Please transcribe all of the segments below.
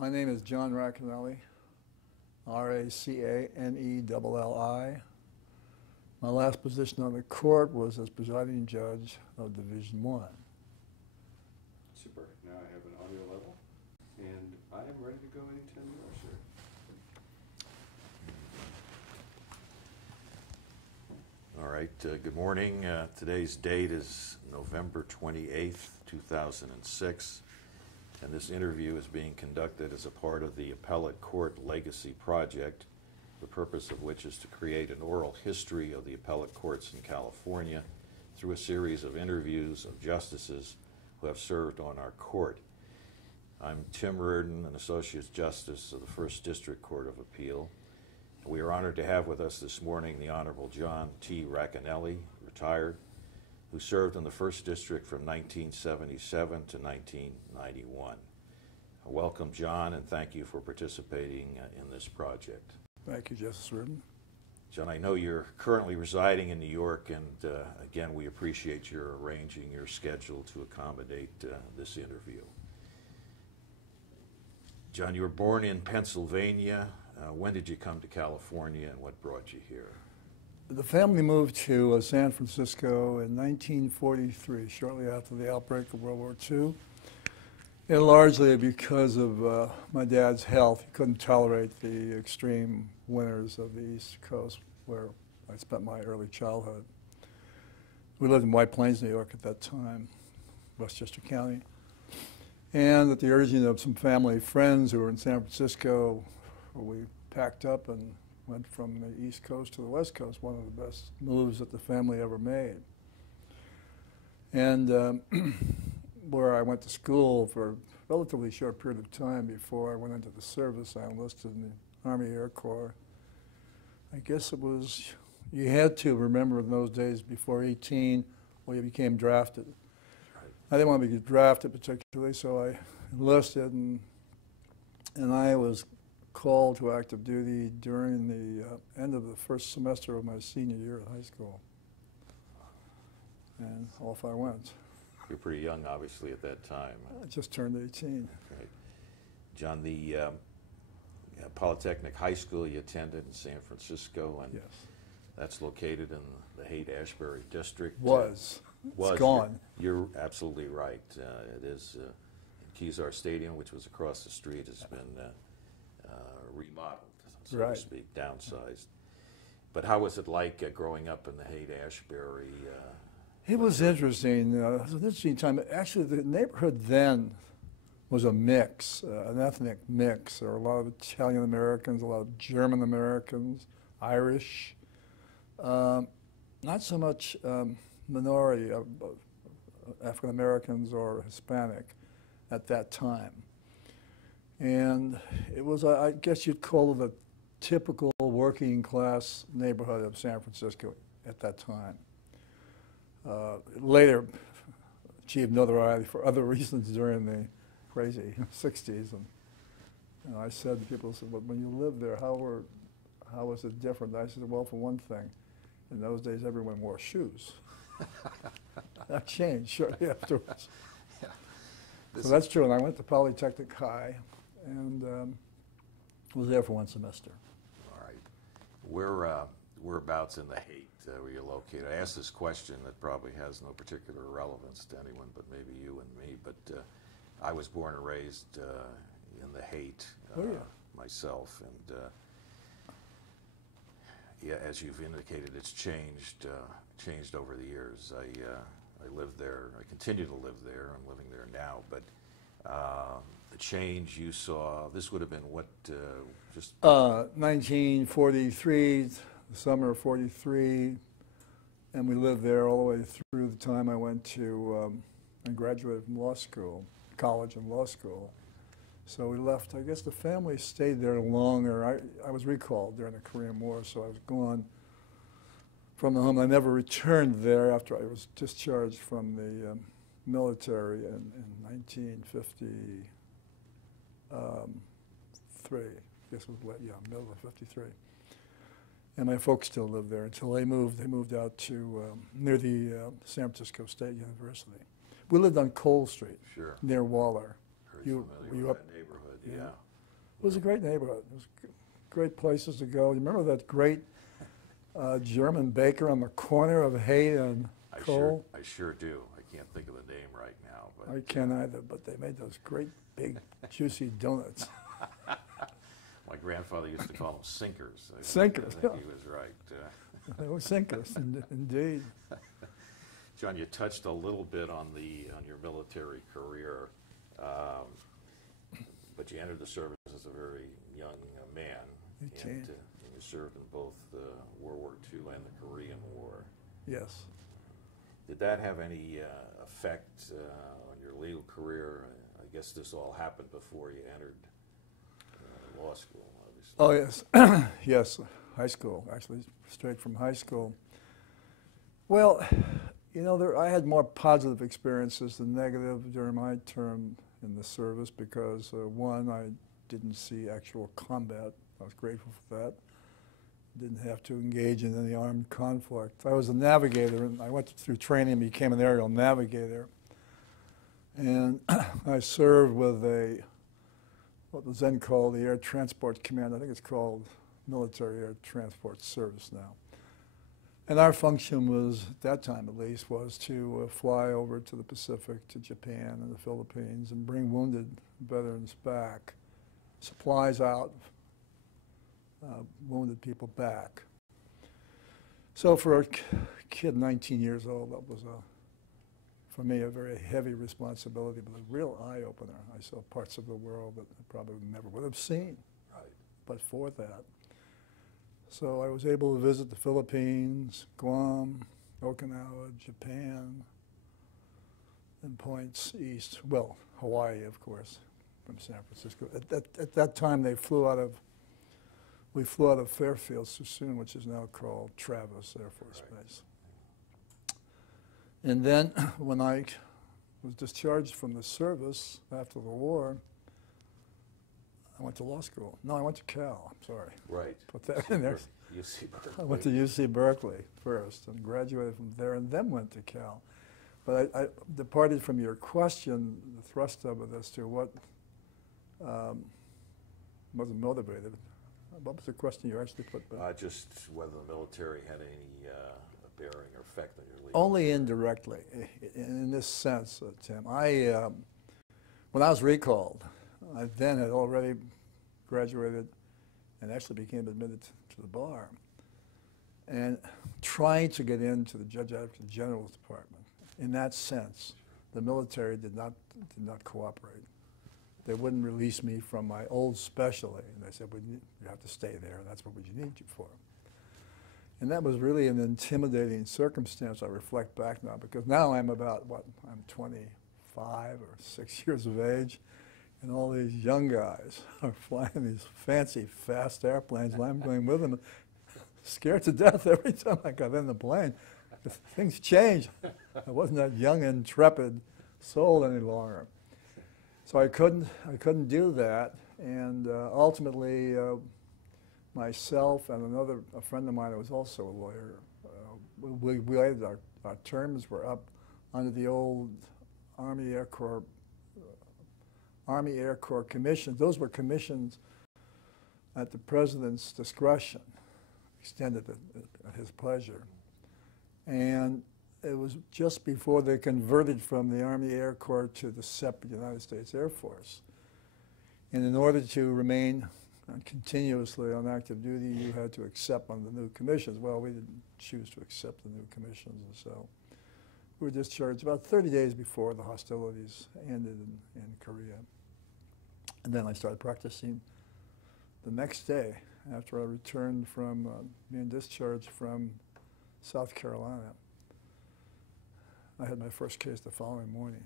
My name is John Racanelli, R-A-C-A-N-E-L-L-I. My last position on the court was as presiding judge of Division I. Super. Now I have an audio level, and I am ready to go anytime you are, sir. All right, good morning. Today's date is November 28th, 2006, and this interview is being conducted as a part of the Appellate Court Legacy Project, the purpose of which is to create an oral history of the appellate courts in California through a series of interviews of justices who have served on our court. I'm Tim Reardon, an Associate Justice of the First District Court of Appeal. We are honored to have with us this morning the Honorable John T. Racanelli, retired, who served in the First District from 1977 to 1991. Welcome, John, and thank you for participating in this project. Thank you, Justice Reardon. John, I know you're currently residing in New York, and again, we appreciate your arranging your schedule to accommodate this interview. John, you were born in Pennsylvania. When did you come to California, and what brought you here? The family moved to San Francisco in 1943, shortly after the outbreak of World War II. And largely because of my dad's health. He couldn't tolerate the extreme winters of the East Coast where I spent my early childhood. We lived in White Plains, New York at that time, Westchester County. And at the urging of some family friends who were in San Francisco, we packed up and went from the East Coast to the West Coast, one of the best moves that the family ever made. And where I went to school for a relatively short period of time before I went into the service. I enlisted in the Army Air Corps. I guess it was, you had to remember in those days before 18, well, you became drafted. Right. I didn't want to get drafted particularly, so I enlisted, and I was called to active duty during the end of the first semester of my senior year at high school. And off I went. You're pretty young, obviously, at that time. I just turned 18. Right. John, the Polytechnic High School you attended in San Francisco, and yes, that's located in the Haight-Ashbury district. Was. It's gone. You're absolutely right. It is Kezar Stadium, which was across the street, has been remodeled, so right, to speak, downsized. But how was it like growing up in the Haight-Ashbury? It was interesting. It was an interesting time. Actually, the neighborhood then was a mix, an ethnic mix. There were a lot of Italian Americans, a lot of German Americans, Irish. Not so much minority of African Americans or Hispanic at that time. And it was, I guess you'd call it a typical working class neighborhood of San Francisco at that time. Later achieved notoriety for other reasons during the crazy 60s. And I said to people, well, when you lived there, how was it different? I said, well, for one thing, in those days everyone wore shoes. That changed shortly afterwards. Yeah. So that's true, and I went to Polytechnic High and was there for one semester. All right. Whereabouts in the Haight where you're located? I asked this question that probably has no particular relevance to anyone but maybe you and me, but I was born and raised in the Haight myself, and yeah, as you've indicated, it's changed over the years. I lived there, I continue to live there, I'm living there now, but the change you saw, this would have been what, just? 1943, the summer of 43, and we lived there all the way through the time I went to, I graduated from law school, college and law school. So we left, I guess the family stayed there longer. I was recalled during the Korean War, so I was gone from the home. I never returned there after I was discharged from the military in 1953. I guess it was late, yeah, middle of 53. And my folks still lived there until they moved out to near the San Francisco State University. We lived on Cole Street, sure, near Waller. Very familiar with that neighborhood, yeah. It was a great neighborhood. It was great places to go. You remember that great German baker on the corner of Hay and Cole? I sure do. I can't think of the name right now. But I can't either, but they made those great, big, juicy donuts. my grandfather used to call them sinkers. Sinkers, I think he was right. They were sinkers, indeed. John, you touched a little bit on your military career, but you entered the service as a very young man. And you served in both World War II and the Korean War. Yes. Did that have any effect on your legal career? I guess this all happened before you entered law school, obviously. Oh, yes. Yes, high school, actually, straight from high school. Well, you know, I had more positive experiences than negative during my term in the service because, one, I didn't see actual combat. I was grateful for that. Didn't have to engage in any armed conflict. I was a navigator, and I went through training and became an aerial navigator. And I served with what was then called the Air Transport Command. I think it's called Military Air Transport Service now. And our function was, at that time at least, was to fly over to the Pacific, to Japan and the Philippines, and bring wounded veterans back, supplies out, wounded people back. So for a kid 19 years old, that was, for me, a very heavy responsibility, but a real eye-opener. I saw parts of the world that I probably never would have seen, but for that. So I was able to visit the Philippines, Guam, Okinawa, Japan, and points east. Well, Hawaii, of course, from San Francisco. At that time, we flew out of Fairfield Sassoon, which is now called Travis Air Force Base. And then when I was discharged from the service after the war, I went to law school. No, I went to Cal. I'm sorry. Right. Put that in there. UC Berkeley. I went to UC Berkeley first and graduated from there and then went to Cal. But I departed from your question, the thrust of it, as to what wasn't motivated. What was the question you actually put back? Just whether the military had any bearing or effect on your legal Only career. indirectly, in this sense, Tim. When I was recalled, I then had already graduated and actually became admitted to the bar. And trying to get into the Judge Advocate General's Department, in that sense, the military did not cooperate. They wouldn't release me from my old specialty. And they said, you have to stay there. That's what we need you for. And that was really an intimidating circumstance, I reflect back now, because now I'm about, I'm 25 or 6 years of age, and all these young guys are flying these fancy, fast airplanes, and I'm going with them, scared to death every time I got in the plane. Things changed. I wasn't that young, intrepid soul any longer. So I couldn't do that, and ultimately, myself and a friend of mine who was also a lawyer, our terms were up under the old Army Air Corps commissions. Those were commissions at the president's discretion, extended at his pleasure. And it was just before they converted from the Army Air Corps to the separate United States Air Force. And in order to remain continuously on active duty, you had to accept one of the new commissions. Well, we didn't choose to accept the new commissions, and so we were discharged about 30 days before the hostilities ended in Korea. And then I started practicing the next day after I returned from being discharged from South Carolina. I had my first case the following morning,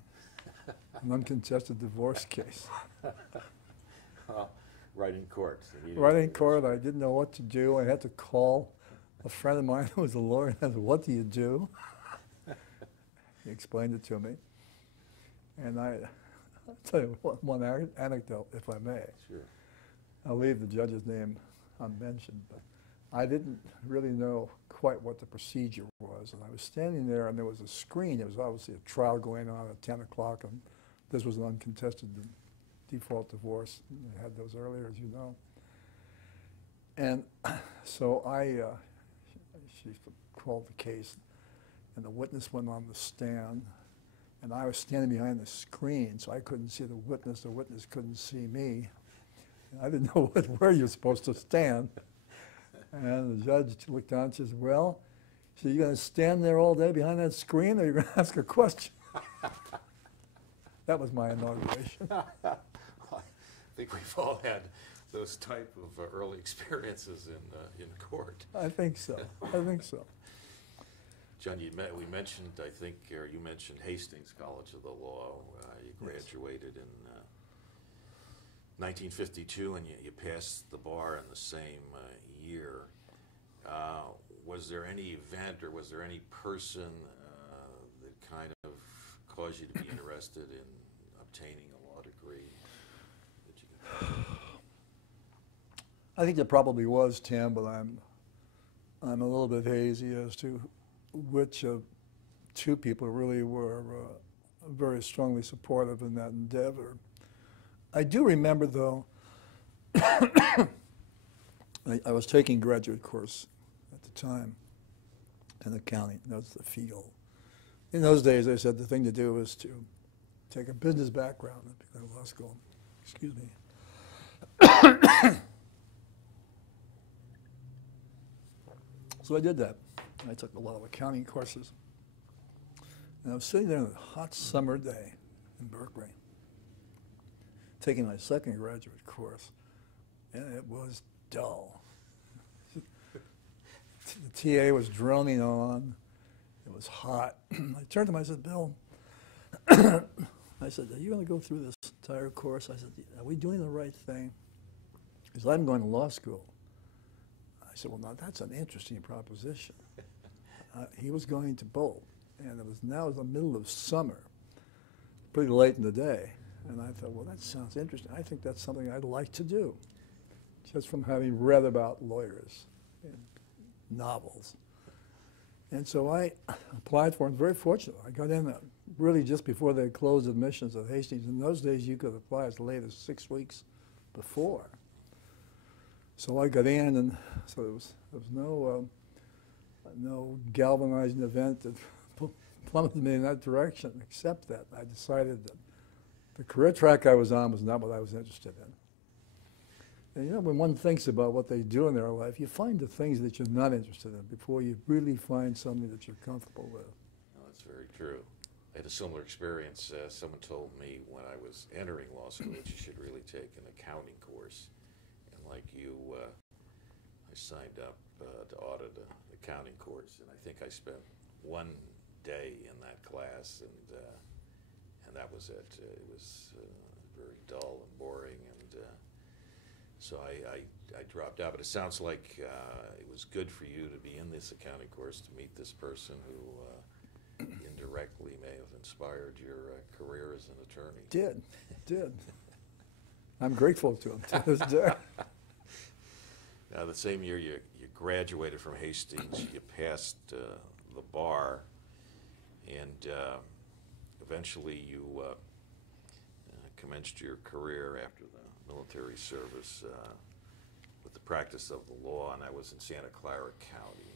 an uncontested divorce case. Right in court. Right in court. I didn't know what to do. I had to call a friend of mine who was a lawyer and I said, "What do you do?" He explained it to me. And I'll tell you one anecdote, if I may. Sure. I'll leave the judge's name unmentioned, but I didn't really know quite what the procedure was. And I was standing there, and there was a screen. There was obviously a trial going on at 10 o'clock, and this was an uncontested default divorce. They had those earlier, as you know. And so she called the case, and the witness went on the stand, and I was standing behind the screen, so I couldn't see the witness couldn't see me. And I didn't know where you're supposed to stand. And the judge looked down and says, well, so you're going to stand there all day behind that screen, or you're going to ask a question? That was my inauguration. I think we've all had those type of early experiences in court. I think so. I think so. John, we mentioned, I think, or you mentioned Hastings College of the Law. You graduated in 1952, and you passed the bar in the same year. Was there any event or was there any person that kind of caused you to be interested in obtaining a law degree? I think there probably was, Tim, but I'm a little bit hazy as to which of two people really were very strongly supportive in that endeavor. I do remember, though, I was taking a graduate course at the time in accounting. That was the field. In those days, I said the thing to do was to take a business background and go to law school. Excuse me. So I did that. I took a lot of accounting courses. And I was sitting there on a hot summer day in Berkeley, taking my second graduate course, and it was dull. The TA was droning on. It was hot. I turned to him, I said, Bill, I said, are you going to go through this entire course? I said, are we doing the right thing? He said, I'm going to law school. I said, well, now that's an interesting proposition. He was going to both, and it was now the middle of summer, pretty late in the day. And I thought, well, that sounds interesting. I think that's something I'd like to do, just from having read about lawyers in novels. And so I applied for it. I was very fortunate. I got in really just before they closed admissions at Hastings. In those days, you could apply as late as 6 weeks before. So I got in, and so there was no galvanizing event that plummeted me in that direction, except that I decided that the career track I was on was not what I was interested in. And you know, when one thinks about what they do in their life, you find the things that you're not interested in before you really find something that you're comfortable with. Well, that's very true. I had a similar experience. Someone told me when I was entering law school that you should really take an accounting course. And like you, I signed up to audit an accounting course, and I think I spent one day in that class, and that was it. It was very dull and boring, and so I dropped out. But it sounds like it was good for you to be in this accounting course, to meet this person who indirectly may have inspired your career as an attorney. Did. I'm grateful to him to this day. Now, the same year you graduated from Hastings, you passed the bar, and eventually you commenced your career after the military service with the practice of the law, and that was in Santa Clara County.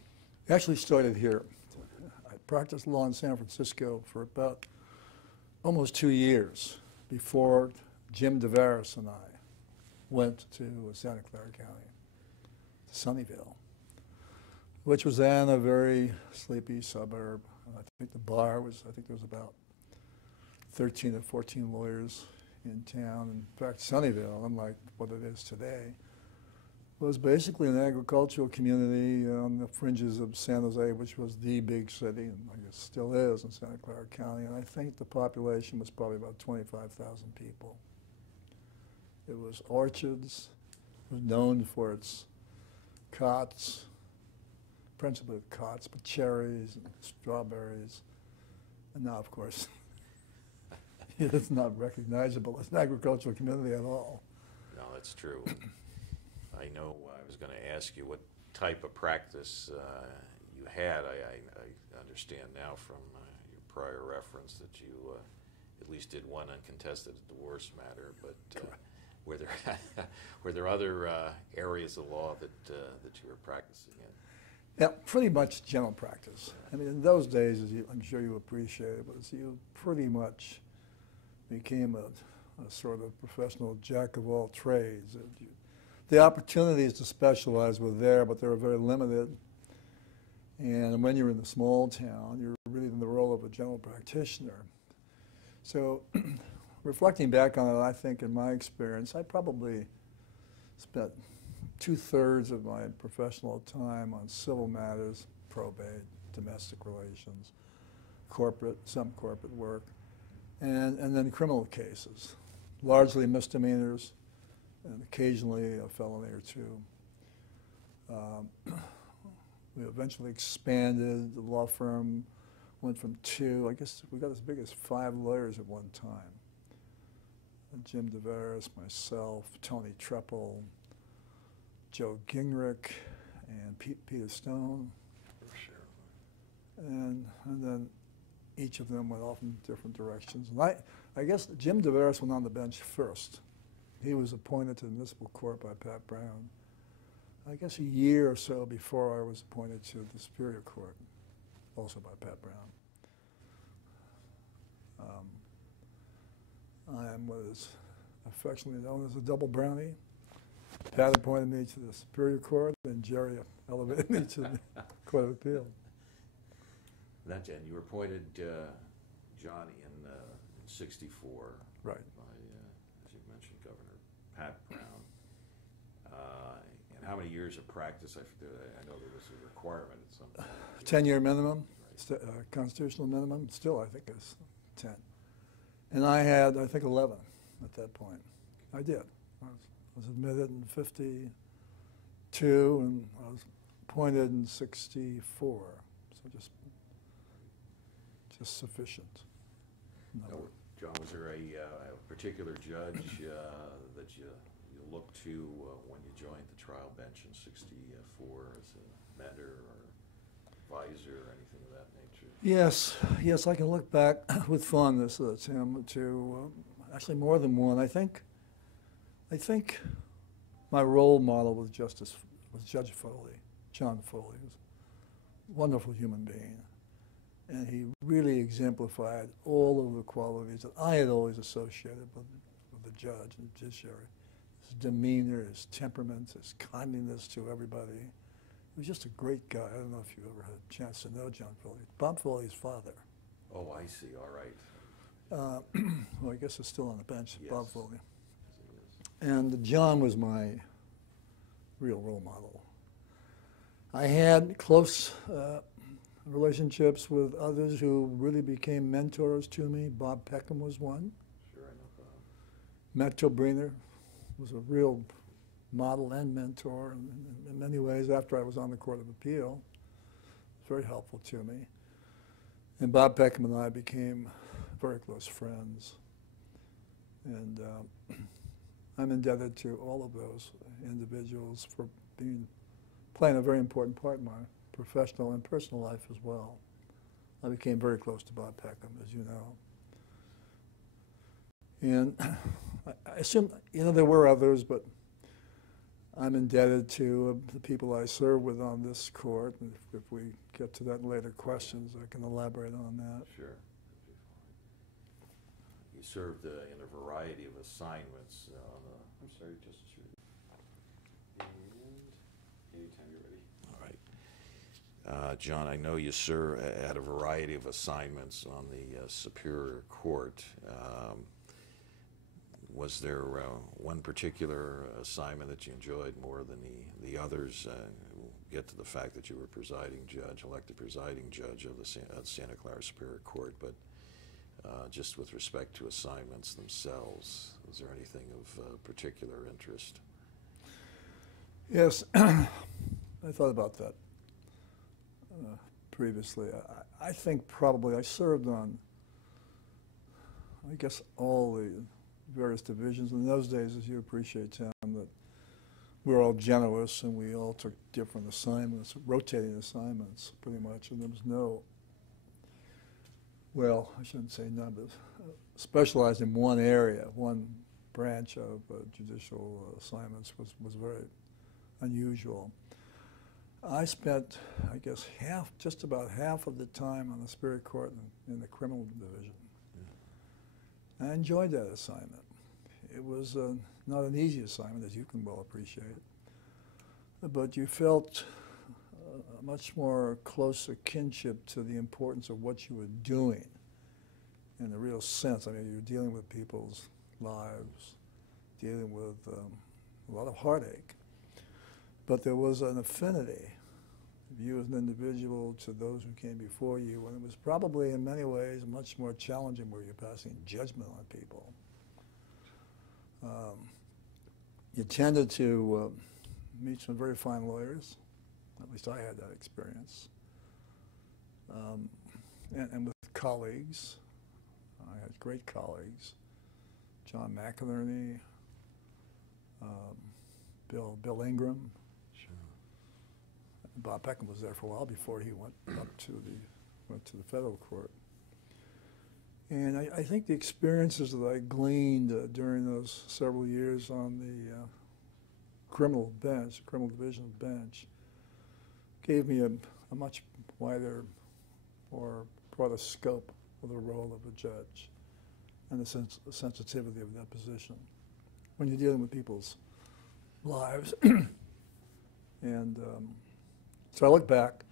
I actually started here. I practiced law in San Francisco for about almost 2 years before Jim DeVaris and I went to Santa Clara County, to Sunnyvale, which was then a very sleepy suburb. I think the bar was, there was about 13 or 14 lawyers in town. In fact, Sunnyvale, unlike what it is today, was basically an agricultural community on the fringes of San Jose, which was the big city, and I guess still is in Santa Clara County. And I think the population was probably about 25,000 people. It was orchards. It was known for its cots, principally cots, but cherries and strawberries. And now, of course, it's not recognizable as an agricultural community at all. No, that's true. I know I was going to ask you what type of practice you had. I understand now from your prior reference that you, at at least did one uncontested divorce matter, but were there were there other areas of law that you were practicing in? Yeah, pretty much general practice. I mean, in those days, as I'm sure you appreciate it, was you pretty much became a sort of professional jack of all trades. The opportunities to specialize were there, but they were very limited. And when you're in a small town, you're really in the role of a general practitioner. So reflecting back on it, I think in my experience, I probably spent 2/3 of my professional time on civil matters, probate, domestic relations, some corporate work, and then criminal cases, largely misdemeanors, and occasionally a felony or two. We eventually expanded. The law firm went from 2, I guess we got as big as 5 lawyers at one time. Jim DeVeris, myself, Tony Treppel, Joe Gingrich, and Peter Stone. For sure. And then each of them went off in different directions. And I guess Jim DeVeris went on the bench first. He was appointed to the municipal court by Pat Brown, I guess a year or so before I was appointed to the Superior Court, also by Pat Brown. I am what is affectionately known as a double brownie. Pat appointed me to the Superior Court, and Jerry elevated me to the Court of Appeal. And you were appointed, Johnny, in '64. Right. By, as you mentioned, Governor Pat Brown. And how many years of practice? I know there was a requirement at some point. 10-year minimum, right. Constitutional minimum. Still, I think it's 10. And I had, I think, 11 at that point. I did. I was admitted in '52, and I was appointed in '64. So just sufficient. No, John, was there a particular judge that you looked to when you joined the trial bench in '64 as a mentor or advisor or anything of that nature? Yes, I can look back with fondness, Tim, to actually more than one. I think my role model was Judge Foley, John Foley. He was a wonderful human being, and he really exemplified all of the qualities that I had always associated with the judge and the judiciary. His demeanor, his temperament, his kindness to everybody. He was just a great guy. I don't know if you ever had a chance to know John Foley. Bob Foley's father. Oh, I see. All right. Well, I guess he's still on the bench, Yes. Bob Foley. And John was my real role model. I had close relationships with others who really became mentors to me. Bob Peckham was one. Sure, I know Bob. Matt Tilbriner was a real model and mentor in many ways after I was on the Court of Appeal. Very helpful to me. And Bob Peckham and I became very close friends. And I'm indebted to all of those individuals for playing a very important part in my professional and personal life as well. I became very close to Bob Peckham, as you know. And I assume, there were others, but I'm indebted to the people I serve with on this court. And if we get to that in later questions, I can elaborate on that. Sure. You served in a variety of assignments on the, I'm sorry, Justice Reed. And anytime you're ready. All right. John, I know you serve at a variety of assignments on the Superior Court. Was there one particular assignment that you enjoyed more than the others? We'll get to the fact that you were elected presiding judge of the Santa Clara Superior Court, but just with respect to assignments themselves, was there anything of particular interest? Yes, I thought about that previously. I think probably I served on, I guess, all the various divisions. In those days, as you appreciate, Tim, that we were all generous and we all took different assignments, rotating assignments pretty much, and there was no well, I shouldn't say none, but specialized in one area, one branch of judicial assignments was very unusual. I spent, I guess, just about half of the time on the Superior Court in the criminal division. I enjoyed that assignment. It was not an easy assignment, as you can well appreciate, but you felt a much more closer kinship to the importance of what you were doing in a real sense. I mean, you're dealing with people's lives, dealing with a lot of heartache. But there was an affinity of you as an individual to those who came before you, and it was probably in many ways much more challenging where you're passing judgment on people. You tended to meet some very fine lawyers. At least I had that experience. And with colleagues, I had great colleagues. John McInerney, Bill Ingram. Sure. Bob Peckham was there for a while before he went up to the federal court. And I think the experiences that I gleaned during those several years on the criminal division bench, gave me a much wider or broader scope of the role of a judge and the sensitivity of that position when you're dealing with people's lives. And so I look back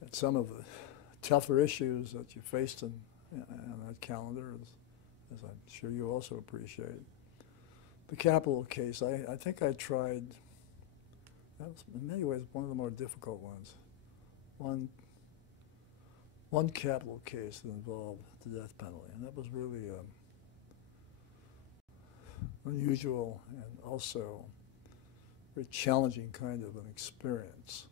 at some of the tougher issues that you faced in that calendar, as I'm sure you also appreciate. The capital case, I think I tried, that was in many ways one of the more difficult ones. One capital case that involved the death penalty, and that was really unusual and also very challenging kind of an experience.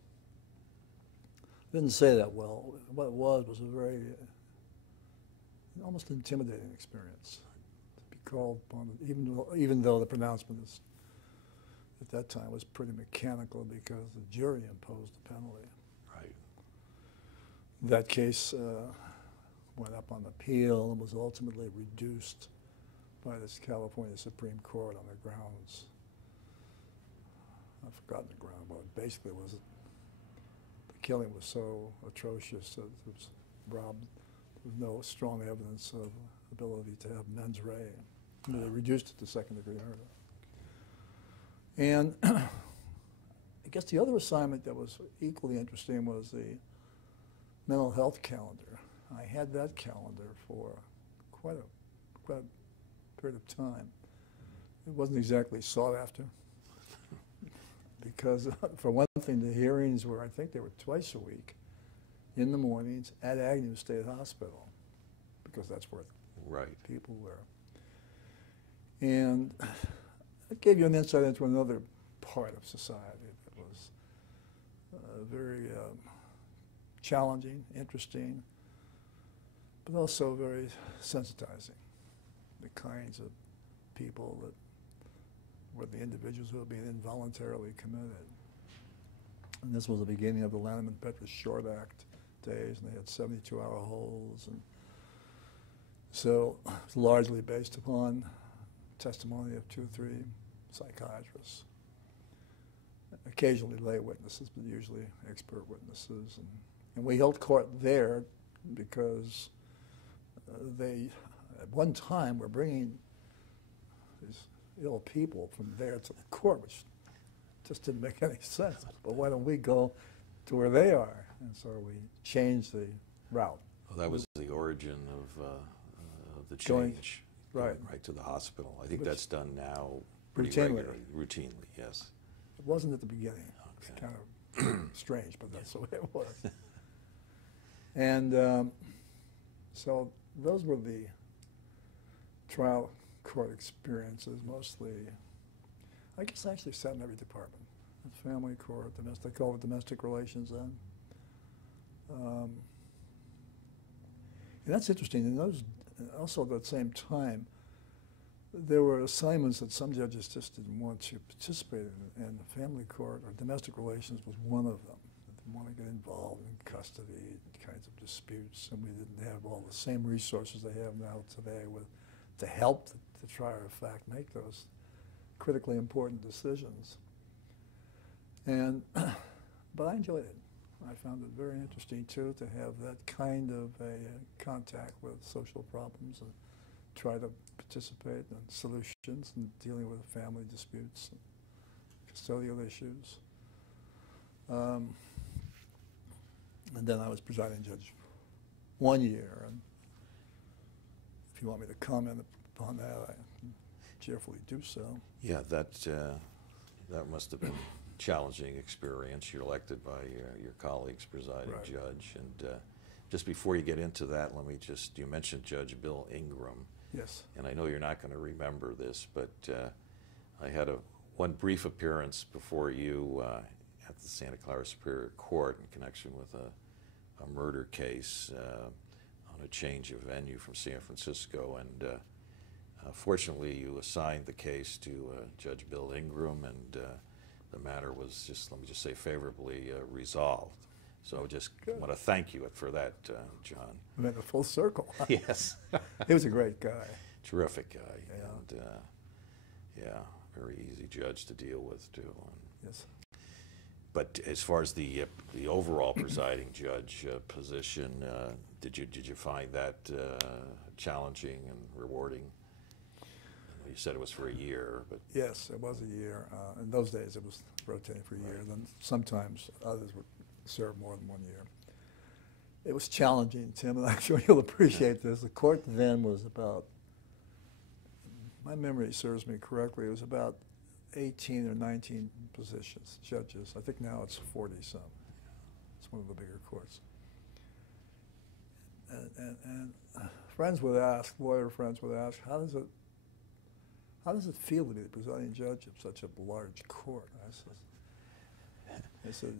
I didn't say that well. What it was a very almost intimidating experience to be called upon, even though the pronouncement is, at that time was pretty mechanical because the jury imposed the penalty. Right. That case went up on appeal and was ultimately reduced by this California Supreme Court on the grounds, I've forgotten the ground, but basically was the killing was so atrocious that it was robbed. There was no strong evidence of ability to have mens rea. They reduced it to second-degree murder. And I guess the other assignment that was equally interesting was the mental health calendar. I had that calendar for quite a period of time. It wasn't exactly sought after because, for one thing, the hearings were, I think they were twice a week in the mornings at Agnew State Hospital because that's where people were. And it gave you an insight into another part of society that was very challenging, interesting, but also very sensitizing. The kinds of people that were the individuals who were being involuntarily committed. And this was the beginning of the Lanham and Petrus Short Act days, and they had 72-hour holds. And so it was largely based upon testimony of 2 or 3 psychiatrists, occasionally lay witnesses, but usually expert witnesses. And we held court there because they, at one time, were bringing these ill people from there to the court, which just didn't make any sense. But why don't we go to where they are? And so we changed the route. Well, that was the origin of the change. Right to the hospital. I think that's done now pretty regularly. Routinely, yes. It wasn't at the beginning. Okay. It's kind of strange, but that's the way it was. And so those were the trial court experiences, mostly. I guess I actually sat in every department. Family court, they call it domestic relations then. And that's interesting. In those, also at that same time, there were assignments that some judges just didn't want to participate in, and the family court or domestic relations was one of them. didn't want to get involved in custody kinds of disputes, and we didn't have all the same resources they have now today to help the trier of fact make those critically important decisions. And but I enjoyed it. I found it very interesting too to have that kind of a contact with social problems and try to participate in solutions and dealing with family disputes and custodial issues. And then I was presiding judge 1 year, and if you want me to comment upon that, I can cheerfully do so. Yeah, that must have been a challenging experience. You're elected by your colleagues, presiding Right. judge, and just before you get into that, let me just, you mentioned Judge Bill Ingram. Yes. And I know you're not going to remember this, but I had one brief appearance before you at the Santa Clara Superior Court in connection with a murder case on a change of venue from San Francisco, and fortunately you assigned the case to Judge Bill Ingram, and the matter was just, let me just say, favorably resolved. So just want to thank you for that, John. We went a full circle. Yes. He was a great guy. Terrific guy. Yeah. And yeah, very easy judge to deal with too. And, Yes. but as far as the overall presiding judge position, did you find that challenging and rewarding? You said it was for a year, but Yes, it was a year. In those days, it was rotating for a year. Then sometimes others would serve more than 1 year. It was challenging, Tim, and I'm sure you'll appreciate this. The court then was about, my memory serves me correctly, it was about 18 or 19 positions, judges. I think now it's 40-some. It's one of the bigger courts. And friends would ask, lawyer friends would ask, how does it feel to be the presiding judge of such a large court? I said,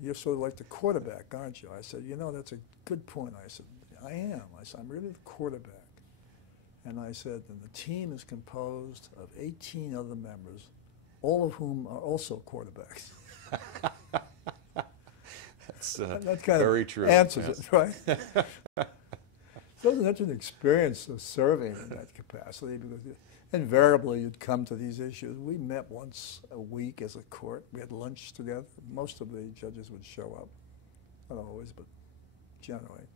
you're sort of like the quarterback, aren't you? I said, you know, that's a good point. I said, I am. I said, I'm really the quarterback. And I said, and the team is composed of 18 other members, all of whom are also quarterbacks. That's that kind very of true. Answers Yes. it, right? So it was an interesting experience of serving in that capacity, because invariably you'd come to these issues. We met once a week as a court. We had lunch together. Most of the judges would show up, not always, but generally,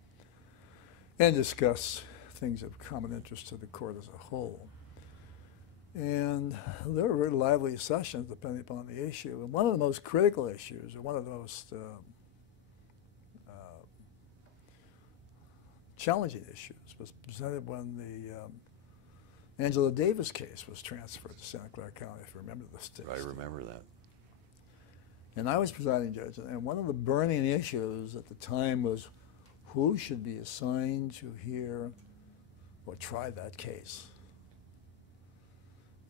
and discuss things of common interest to the court as a whole. And there were very lively sessions depending upon the issue. And one of the most critical issues, or one of the most challenging issues, was presented when the Angela Davis case was transferred to Santa Clara County, if you remember this case. I remember that. And I was presiding judge, and one of the burning issues at the time was who should be assigned to hear or try that case.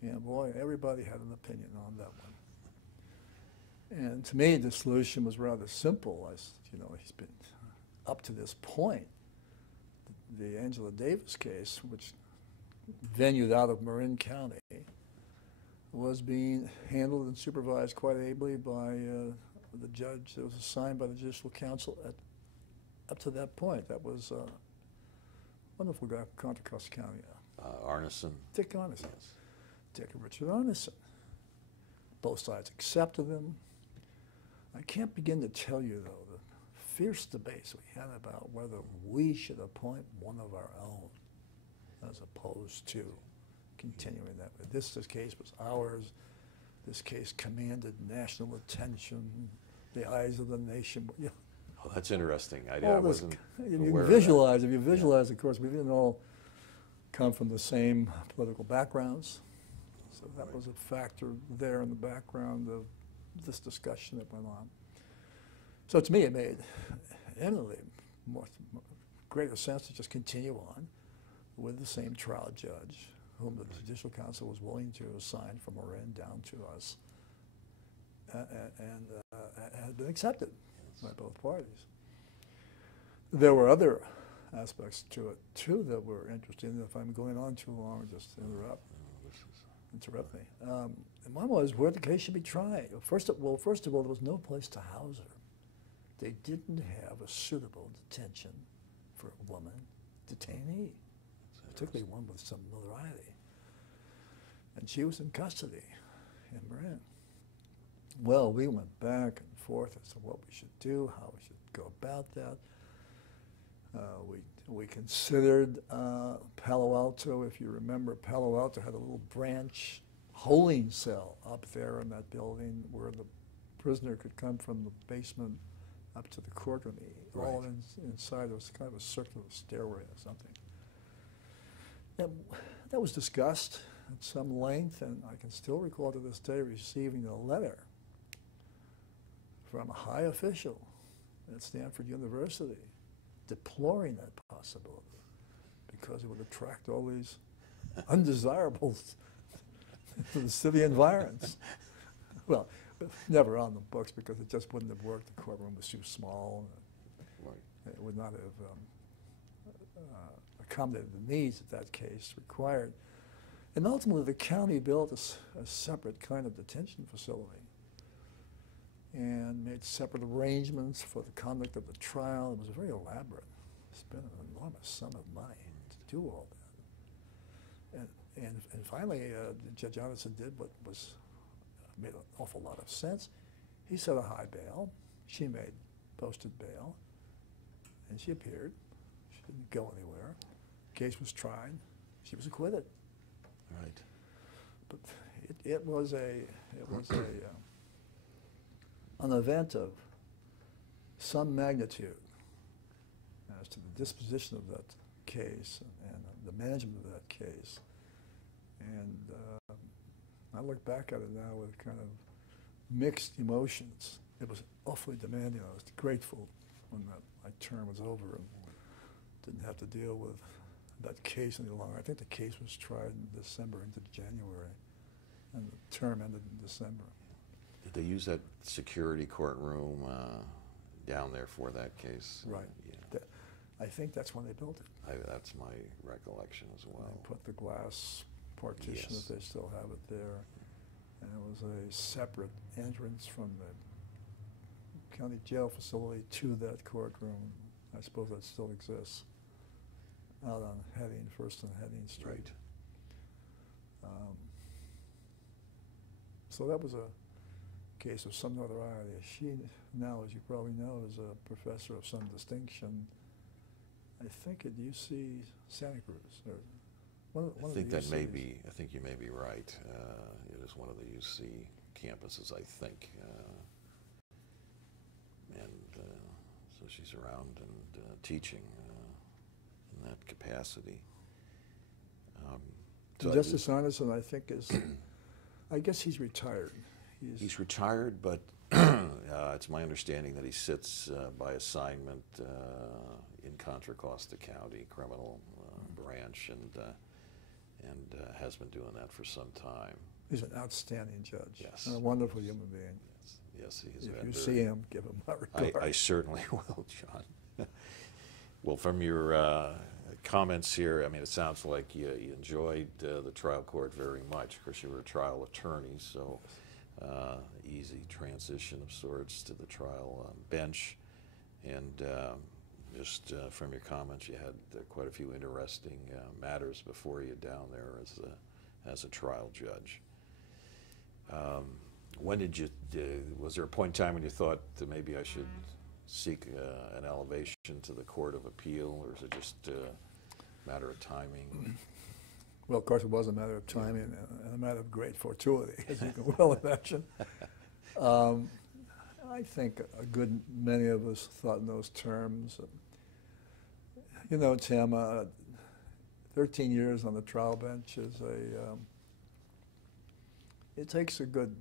And boy, everybody had an opinion on that one. And to me, the solution was rather simple. You know, he's been, up to this point, the Angela Davis case, which venued out of Marin County, was being handled and supervised quite ably by the judge that was assigned by the Judicial Council up to that point. That was a wonderful guy from Contra Costa County. Arneson. Dick Arneson. Dick and Richard Arneson. Both sides accepted him. I can't begin to tell you, though, the fierce debates we had about whether we should appoint one of our own as opposed to continuing that. But this case was ours. This case commanded national attention, the eyes of the nation. You know, Oh, that's interesting. I all this, wasn't you aware visualize, if you visualize, of course, we didn't all come from the same political backgrounds. So that Right. was a factor there in the background of this discussion that went on. So to me, it made eminently greater sense to just continue on with the same trial judge whom the Judicial Council was willing to assign from Marin down to us, and had been accepted by both parties. There were other aspects to it, too, that were interesting. If I'm going on too long, just interrupt me. And one was where the case should be tried. First of all, there was no place to house her. they didn't have a suitable detention for a woman detainee, particularly one with some notoriety. And she was in custody in Marin. Well, we went back and forth as to what we should do, how we should go about that. We considered Palo Alto. If you remember, Palo Alto had a little branch holding cell up there in that building where the prisoner could come from the basement up to the courtroom. All inside, there was kind of a circular stairway or something. And that was discussed at some length, and I can still recall to this day receiving a letter from a high official at Stanford University deploring that possibility because it would attract all these undesirables to the city environs. Well, never on the books because it just wouldn't have worked. The courtroom was too small. It would not have accommodated the needs that that case required. And ultimately, the county built a separate kind of detention facility and made separate arrangements for the conduct of the trial. It was very elaborate. Spent an enormous sum of money to do all that. And finally, Judge Anderson did what made an awful lot of sense. He set a high bail. She posted bail, and she appeared. She didn't go anywhere. Case was tried. She was acquitted. Right. But it was an event of some magnitude as to the disposition of that case and the management of that case. And I look back at it now with kind of mixed emotions. It was awfully demanding. I was grateful when my term was over and didn't have to deal with that case any longer. I think the case was tried in December into January, and the term ended in December. Did they use that security courtroom down there for that case? Right. Yeah. I think that's when they built it. That's my recollection as well. They put the glass partition, Yes. if they still have it there, and it was a separate entrance from the county jail facility to that courtroom. I suppose that still exists out on First and Heading Street. Right. So that was a case of some notoriety. She now, as you probably know, is a professor of some distinction, I think at UC Santa Cruz. Or one I of think the that may UCs. be, I think you may be right. It is one of the UC campuses, I think. So she's around and teaching in that capacity. So Justice Anderson, I think, I guess he's retired. He's retired, but it's my understanding that he sits by assignment in Contra Costa County Criminal Branch, and has been doing that for some time. He's an outstanding judge. Yes. And a wonderful human being. Yes, he is. If you see him, give him my regard. I certainly will, John. Well, from your comments here, I mean, it sounds like you enjoyed the trial court very much. Of course, you were a trial attorney, so easy transition of sorts to the trial bench. And just from your comments, you had quite a few interesting matters before you down there as a trial judge. When did you, was there a point in time when you thought that maybe I should seek an elevation to the Court of Appeal, or is it just a matter of timing? Well, of course, it was a matter of timing and a matter of great fortuity, as you can well imagine. I think a good many of us thought in those terms. You know, Tim, 13 years on the trial bench is it takes a good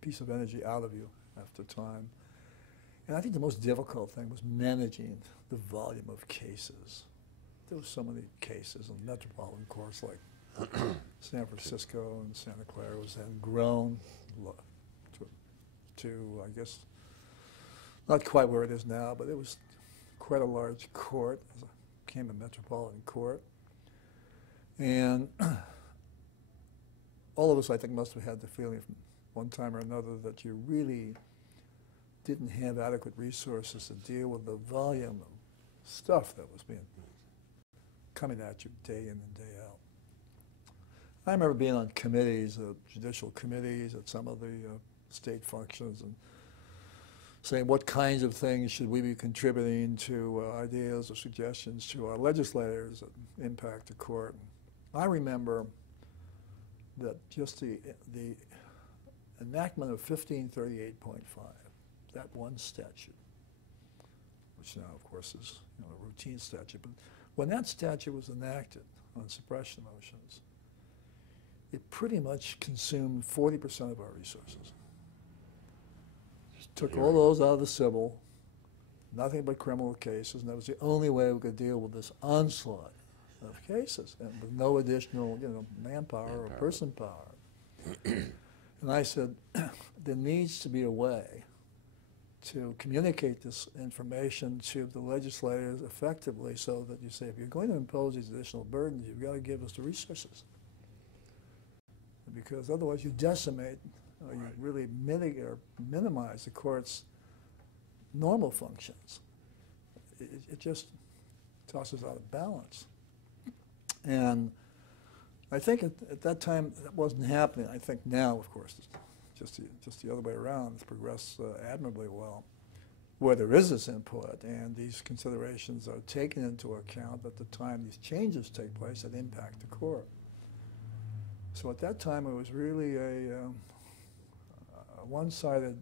piece of energy out of you after time. And I think the most difficult thing was managing the volume of cases. There were so many cases in metropolitan courts like San Francisco and Santa Clara was then grown to, I guess, not quite where it is now, but it was quite a large court. It became a metropolitan court. And all of us, I think, must have had the feeling from one time or another that you really didn't have adequate resources to deal with the volume of stuff that was being coming at you day in and day out. I remember being on committees, judicial committees at some of the state functions, and saying what kinds of things should we be contributing to ideas or suggestions to our legislators that impact the court. I remember that just the enactment of 1538.5, that one statute, which now, of course, is a routine statute, but when that statute was enacted on suppression motions, it pretty much consumed 40% of our resources. Just took all those out of the civil, nothing but criminal cases, and that was the only way we could deal with this onslaught of cases, and with no additional, manpower or person power. And I said, there needs to be a way to communicate this information to the legislators effectively, so that you say, if you're going to impose these additional burdens, you've got to give us the resources. Because otherwise you decimate, or you really mitigate or minimize the court's normal functions. It just tosses out of balance. And I think at that time that wasn't happening. I think now, of course, it's just the other way around. It's progressed admirably well, where there is this input and these considerations are taken into account at the time these changes take place that impact the court. So at that time, it was really a one-sided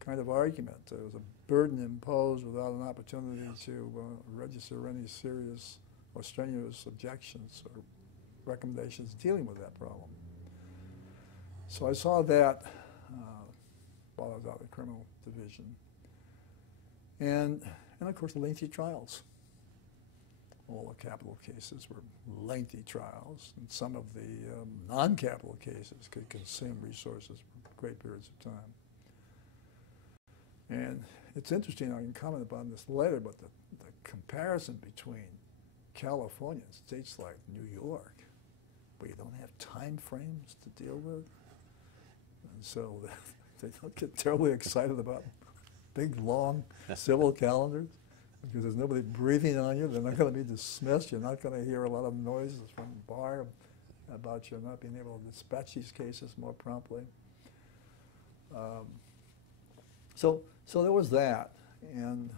kind of argument. There was a burden imposed without an opportunity to register any serious or strenuous objections or recommendations dealing with that problem. So I saw that while I was out of the criminal division. And of course, lengthy trials. All the capital cases were lengthy trials, and some of the non-capital cases could consume resources for great periods of time. And it's interesting, I can comment upon this later, but the comparison between California and states like New York, where you don't have time frames to deal with, and so they don't get terribly excited about big, long civil calendars. Because there's nobody breathing on you, they're not going to be dismissed. You're not going to hear a lot of noises from the bar about you not being able to dispatch these cases more promptly. So there was that, and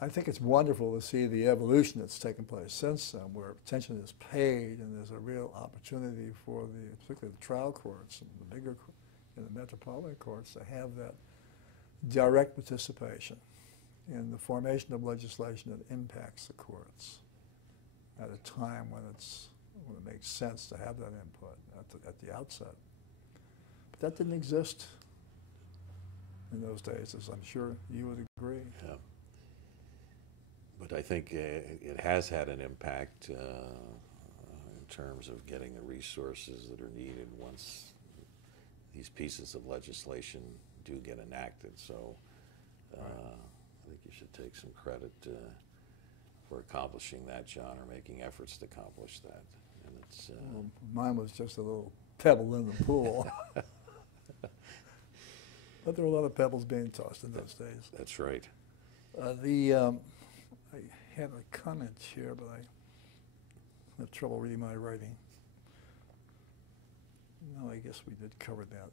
I think it's wonderful to see the evolution that's taken place since then, where attention is paid, and there's a real opportunity for particularly the trial courts and the bigger, the metropolitan courts, to have that direct participation in the formation of legislation that impacts the courts at a time when it makes sense to have that input at the outset. But that didn't exist in those days, as I'm sure you would agree. Yeah. But I think it has had an impact in terms of getting the resources that are needed once these pieces of legislation do get enacted. So I think you should take some credit for accomplishing that, John, or making efforts to accomplish that. And it's well, mine was just a little pebble in the pool. But there were a lot of pebbles being tossed in those days. That's right. I had a comment here, but I have trouble reading my writing. No, I guess we did cover that.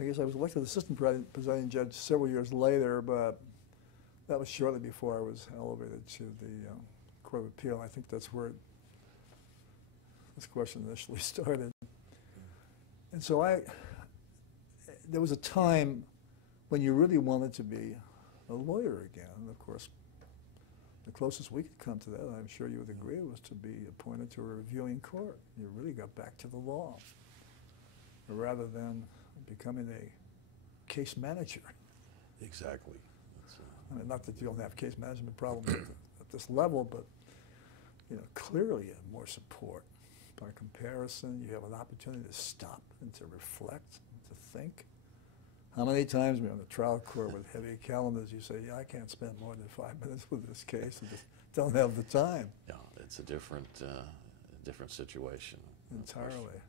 I guess I was elected assistant presiding judge several years later, but that was shortly before I was elevated to the Court of Appeal. I think that's where this question initially started. And so there was a time when you really wanted to be a lawyer again. And of course, the closest we could come to that, I'm sure you would agree, was to be appointed to a reviewing court. You really got back to the law, rather than becoming a case manager. Exactly. I mean, not that you don't have case management problems at this level, but clearly you have more support. By comparison, you have an opportunity to stop and to reflect and to think. How many times we're on the trial court with heavy calendars, you say, yeah, I can't spend more than 5 minutes with this case. I just don't have the time. Yeah, it's a different situation. Entirely.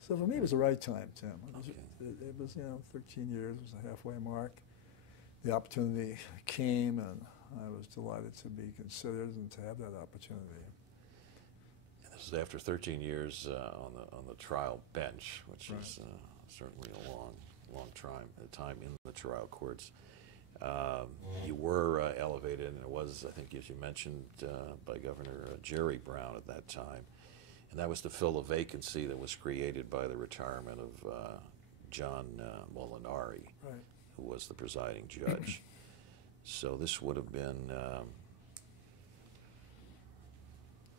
So for me, it was the right time, Tim. Okay. It was, 13 years was a halfway mark. The opportunity came, and I was delighted to be considered and to have that opportunity. And this is after 13 years on the trial bench, which Right. is certainly a long time in the trial courts. You were elevated, and it was, I think, as you mentioned, by Governor Jerry Brown at that time. And that was to fill a vacancy that was created by the retirement of John Molinari, Right. who was the presiding judge. So this would have been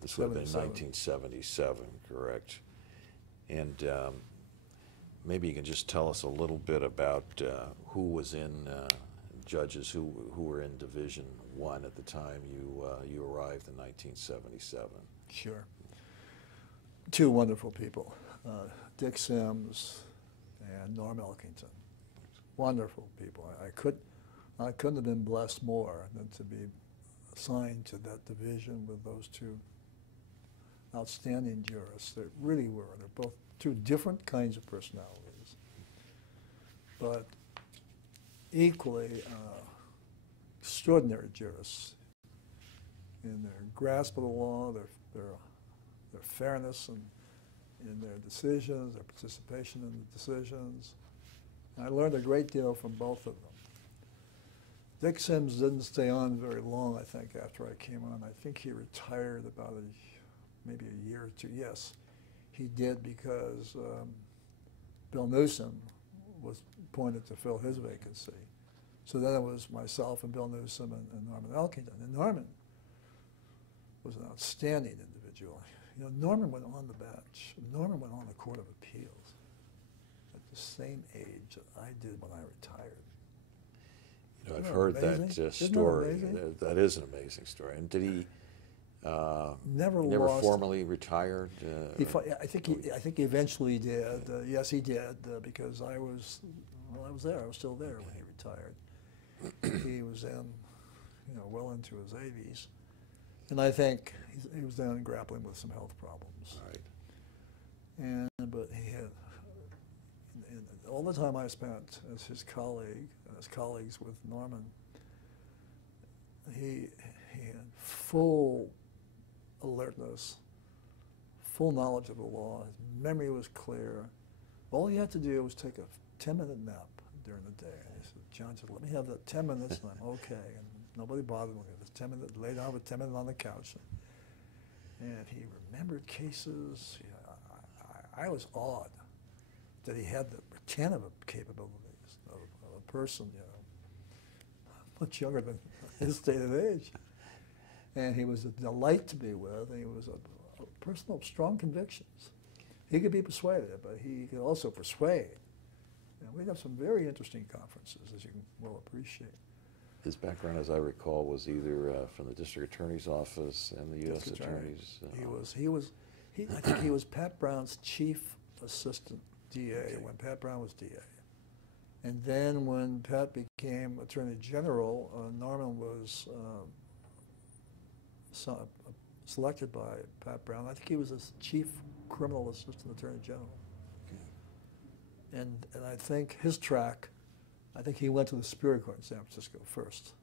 1977, correct? And maybe you can just tell us a little bit about who was in judges who were in Division I at the time you arrived in 1977. Sure. Two wonderful people, Dick Sims and Norm Elkington. Wonderful people. I couldn't have been blessed more than to be assigned to that division with those two outstanding jurists. They really were. They're both two different kinds of personalities, but equally extraordinary jurists in their grasp of the law, their fairness in their decisions, their participation in the decisions. I learned a great deal from both of them. Dick Sims didn't stay on very long, I think, after I came on. I think he retired about maybe a year or two. Yes, he did, because Bill Newsom was appointed to fill his vacancy. So then it was myself and Bill Newsom and Norman Elkington. And Norman was an outstanding individual. Norman went on the bench. Norman went on the Court of Appeals at the same age that I did when I retired. I've heard that story. That is an amazing story. And did he never formally retired? I think he eventually did. Yes, he did, because I was there. I was still there when he retired. He was well into his 80s. And I think he was then grappling with some health problems. Right. But he had, all the time I spent as his colleague, as colleagues with Norman, he had full alertness, full knowledge of the law. His memory was clear. All he had to do was take a 10-minute nap during the day. And he said, John said, let me have that 10 minutes, and I'm okay. And nobody bothered me. It was 10 minutes, lay down with 10 minutes on the couch. And he remembered cases. I was awed that he had the retentive capabilities of a person, much younger than his stated age. And he was a delight to be with, and he was a person of strong convictions. He could be persuaded, but he could also persuade. And we'd have some very interesting conferences, as you can well appreciate. His background, as I recall, was either from the district attorney's office and the U.S. attorney's. I think he was Pat Brown's chief assistant DA when Pat Brown was DA. And then when Pat became Attorney General, Norman was selected by Pat Brown. I think he was his chief criminal assistant Attorney General. Okay. And I think his track, I think he went to the Superior Court in San Francisco first.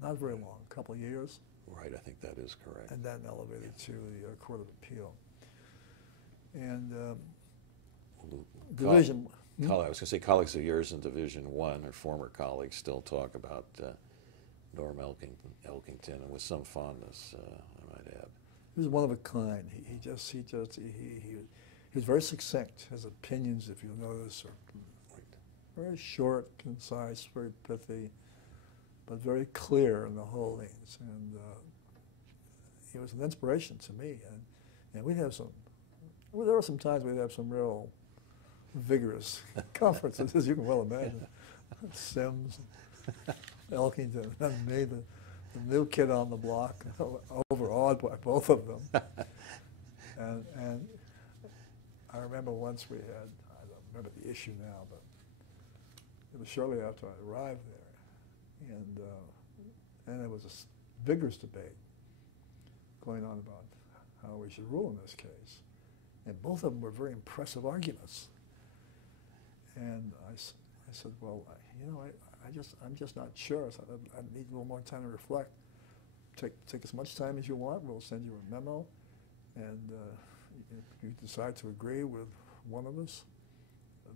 Not very long, a couple of years. Right, I think that is correct. And then elevated to the Court of Appeal. And Division. I was going to say colleagues of yours in Division I, or former colleagues, still talk about Norm Elkington, and with some fondness, I might add. He was one of a kind. He was very succinct. His opinions, if you'll notice, are very short, concise, very pithy, but very clear in the holdings. And he was an inspiration to me. And we'd have there were some times we'd have some real vigorous conferences, as you can well imagine. Sims, Elkington, and me, the new kid on the block, overawed by both of them. And I remember once we had, I don't remember the issue now, but It was shortly after I arrived there, and it was a vigorous debate going on about how we should rule in this case. And both of them were very impressive arguments. And I said, well, I'm just not sure. So I need a little more time to reflect. Take as much time as you want. We'll send you a memo, and if you decide to agree with one of us,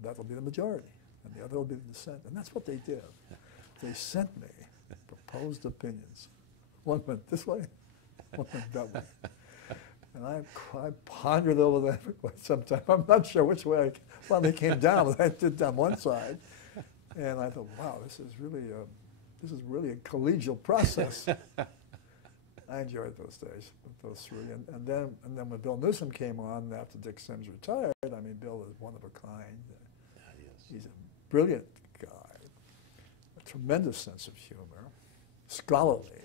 that'll be the majority, and the other will be the dissent. And that's what they did. They sent me proposed opinions. One went this way, one went that way. And I pondered over that for quite some time. I'm not sure which way I finally came down, but I did down one side. And I thought, wow, this is really a collegial process. I enjoyed those days, those three. And then when Bill Newsom came on after Dick Sims retired, I mean, Bill is one of a kind. Yes. He's a brilliant guy, a tremendous sense of humor, scholarly.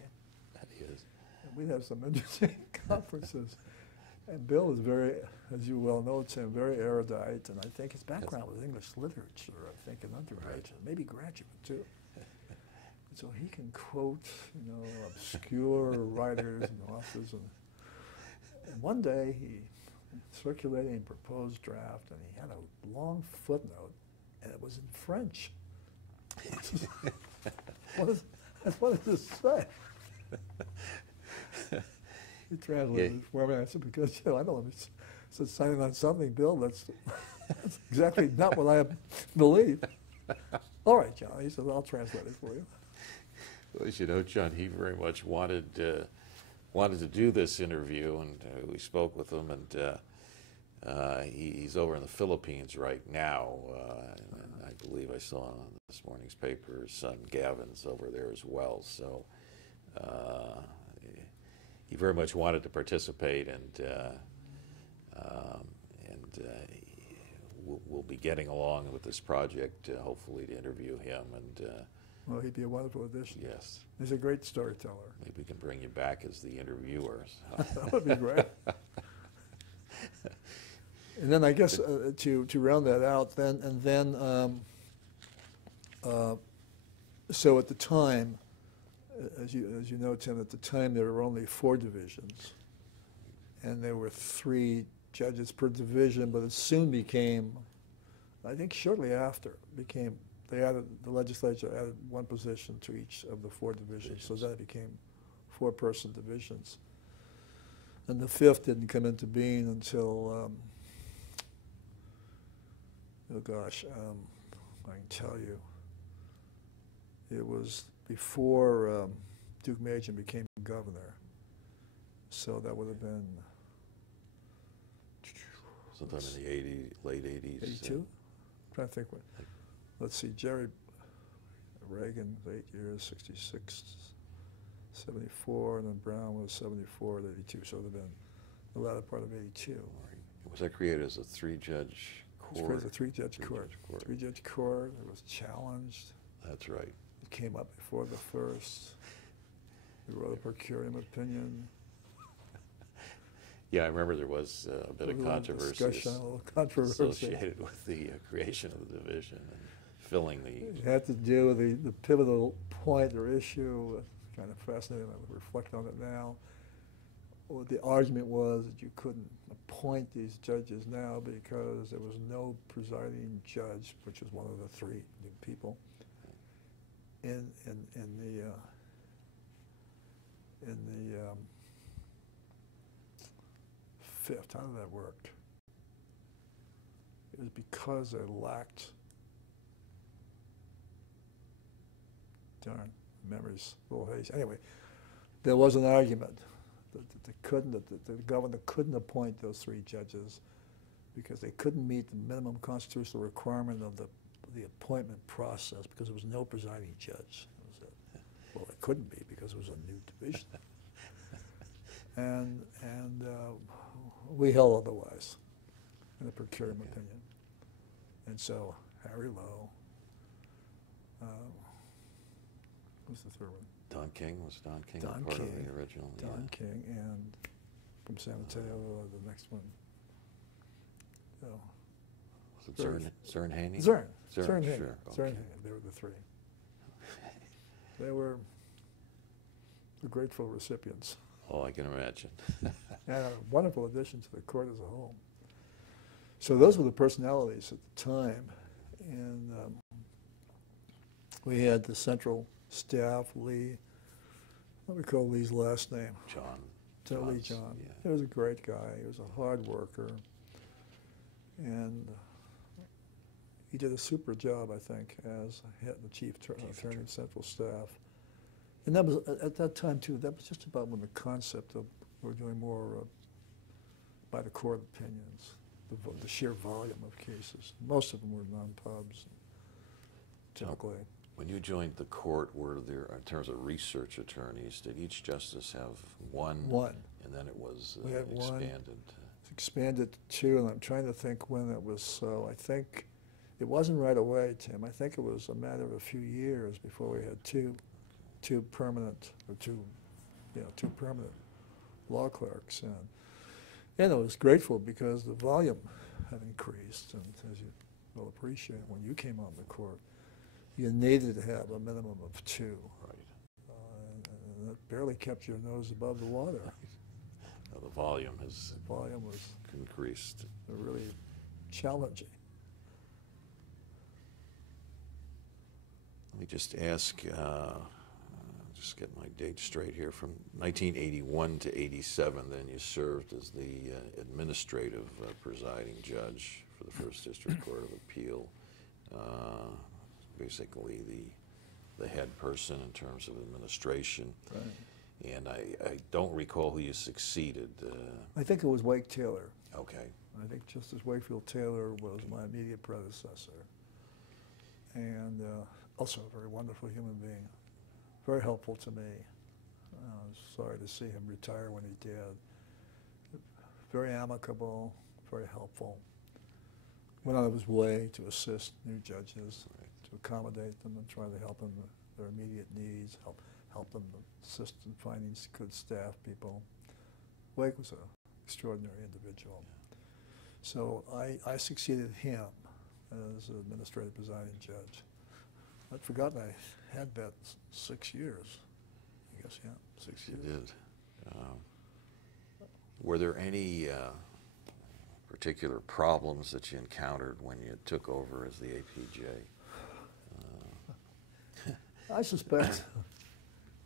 He is. And we'd have some interesting conferences. And Bill is very, as you well know, Tim, very erudite, and I think his background was English literature, I think, in undergraduate, maybe graduate too. And so he can quote, obscure writers and authors. And one day he circulated a proposed draft, and he had a long footnote, and it was in French. What does this say? He translated it for me. I said, because I don't know. He said, signing on something, Bill, that's exactly not what I believe. All right, John. He said, I'll translate it for you. Well, as you know, John, he very much wanted to do this interview, and we spoke with him, and he's over in the Philippines right now. And I believe I saw on this morning's paper his son Gavin's over there as well. So he very much wanted to participate, and we'll be getting along with this project, hopefully, to interview him. And well, he'd be a wonderful addition. yes, he's a great storyteller. Maybe we can bring you back as the interviewer. That would be great. And then I guess to round that out, so at the time, as you know, Tim, at the time there were only 4 divisions, and there were 3 judges per division. But it soon became, I think, shortly after, the legislature added 1 position to each of the 4 divisions, so then it became 4-person divisions. And the 5th didn't come into being until, I can tell you, it was before Duke Machen became governor. So that would have been sometime in the late 80s. 82? I'm trying to think. Let's see, Jerry Reagan was 8 years, 66, 74, and then Brown was 74 to 82. So it would have been the latter part of 82. Was that created as a 3-judge court? It was created as a 3-judge court. 3-judge court. It was challenged. That's right. It came up before the first. We wrote a per curiam opinion. Yeah, I remember there was a bit of controversy associated with the creation of the division and filling the... It had to do with the pivotal point or issue. Kind of fascinating. I reflect on it now. Well, the argument was that you couldn't appoint these judges now because there was no presiding judge, which was one of the 3 new people, in the fifth. How did that work? It was because they lacked, darn, memories, a little hazy. Anyway, there was an argument that the governor couldn't appoint those 3 judges because they couldn't meet the minimum constitutional requirement of the appointment process because there was no presiding judge. That was it. Well, it couldn't be because it was a new division. And we held otherwise in the per curiam opinion. And so Harry Lowe, who's the third one? Don King was part of the original? Don King, and from San Mateo, the next one. So, was Zernhaney? Zern. Zern, Zernhaney. sure. Okay. Zernhaney. They were the three. They were the grateful recipients. Oh, I can imagine. And a wonderful addition to the court as a whole. So those were the personalities at the time. And we had the central staff, Lee. What do we call Lee's last name? John. Lee John. Yeah. He was a great guy. He was a hard worker. And he did a super job, I think, as the chief attorney and central staff. And that was, at that time, too, that was just about when the concept of we're doing more by the court opinions, the sheer volume of cases. Most of them were non-pubs, typically. When you joined the court, were there, in terms of research attorneys, did each justice have one? One. And then it was We had expanded? One. It's expanded to two, and I'm trying to think when it was so. I think it wasn't right away, Tim. I think it was a matter of a few years before we had two permanent, or two permanent law clerks. And it was grateful because the volume had increased, and as you will appreciate, when you came on the court, you needed to have a minimum of two. Right. And it barely kept your nose above the water. Now, the volume has was increased. really challenging. Let me just ask, just get my date straight here, from 1981 to 87, then you served as the administrative presiding judge for the First District Court of Appeal. Basically the head person in terms of administration. Right. And I don't recall who you succeeded. I think it was Wake Taylor. Okay. I think Justice Wakefield Taylor was my immediate predecessor. And also a very wonderful human being. Very helpful to me. I was sorry to see him retire when he did. Very amicable, very helpful. Went out of his way to assist new judges, to accommodate them and try to help them with their immediate needs, help them assist in finding good staff people. Wake was an extraordinary individual. So I succeeded him as administrative presiding judge. I'd forgotten I had that 6 years. I guess, yeah, 6 years. You did. Were there any particular problems that you encountered when you took over as the APJ? I suspect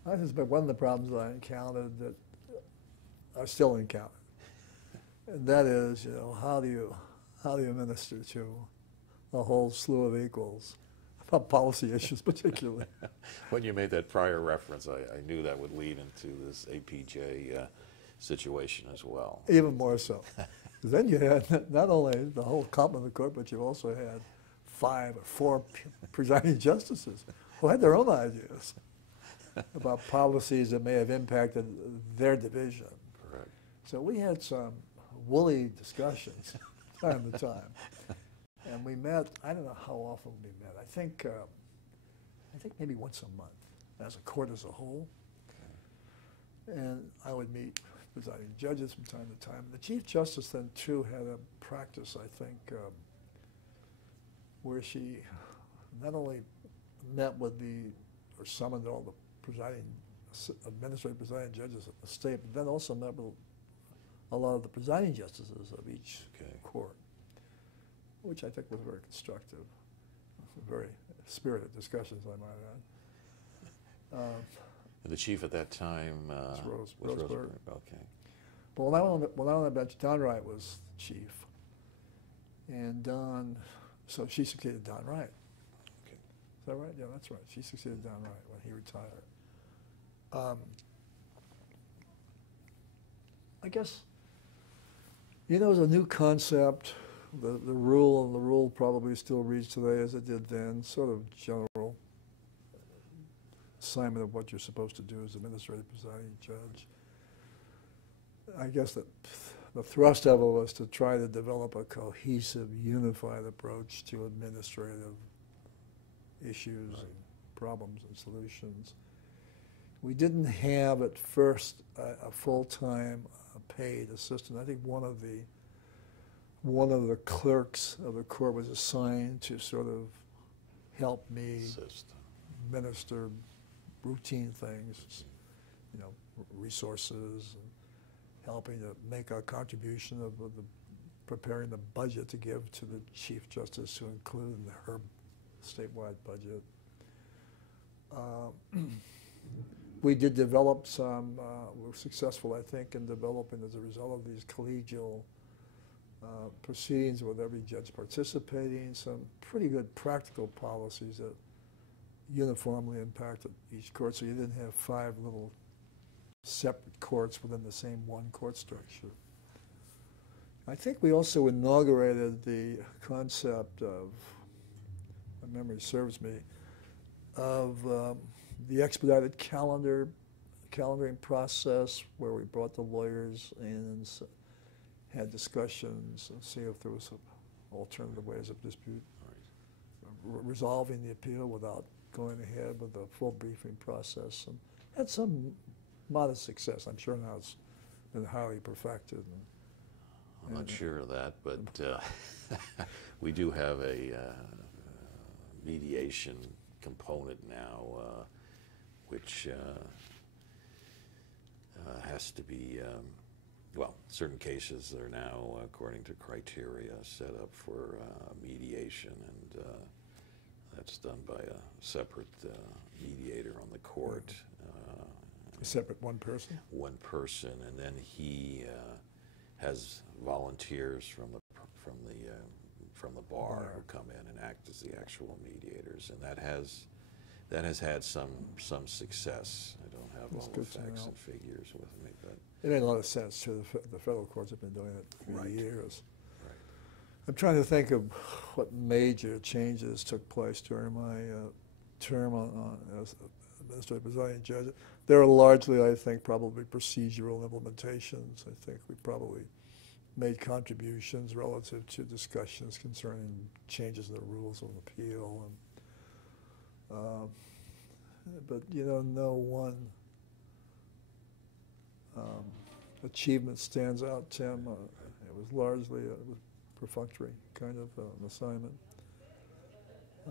one of the problems that I encountered that I still encounter, and that is, how do you minister to a whole slew of equals, about policy issues particularly. When you made that prior reference, I knew that would lead into this APJ situation as well. Even more so. Then you had not only the whole complement of the court, but you also had 5 or 4 presiding justices who had their own ideas about policies that may have impacted their division. Correct. So we had some woolly discussions time to time. And we met, I don't know how often we met. I think maybe once a month as a court as a whole. Okay. And I would meet presiding judges from time to time. The Chief Justice then, too, had a practice, I think, where she not only met with or summoned all the administrative presiding judges of the state, but then also met with a lot of the presiding justices of each court, which I think was very constructive. Very spirited discussions, I might add. And the chief at that time was was Roseberg. Okay. But when I went on the bench, Don Wright was chief. And so she succeeded Don Wright. Okay. Is that right? Yeah, that's right. She succeeded Don Wright when he retired. I guess, it was a new concept. The rule probably still reads today as it did then, sort of general assignment of what you're supposed to do as administrative presiding judge. I guess that the thrust of it was to try to develop a cohesive, unified approach to administrative issues and problems and solutions. We didn't have at first a full-time paid assistant. I think one of the one of the clerks of the court was assigned to sort of help me minister routine things, you know, resources, and helping to make a contribution of preparing the budget to give to the Chief Justice to include in her statewide budget. We did develop some, we were successful, I think, in developing, as a result of these collegial proceedings with every judge participating, some pretty good practical policies that uniformly impacted each court, so you didn't have 5 little separate courts within the same one court structure. I think we also inaugurated the concept of, my memory serves me, of the expedited calendaring process, where we brought the lawyers in and had discussions and see if there was alternative ways of dispute, resolving the appeal without going ahead with the full briefing process, and had some modest success. I'm sure now it's been highly perfected. I'm not sure of that, but we do have a mediation component now, which has to be, well, certain cases are now, according to criteria, set up for mediation, and that's done by a separate mediator on the court. A separate one person? One person, and then he has volunteers from the bar who come in and act as the actual mediators, and that has had some success. I don't have all the facts and figures with me, but it made a lot of sense too. The federal courts have been doing it for years. Right. I'm trying to think of what major changes took place during my term as administrative presiding judge. They were largely, I think, probably procedural implementations. I think we probably made contributions relative to discussions concerning changes in the rules of appeal, and but you know, no one achievement stands out, Tim. It was largely a perfunctory kind of an assignment.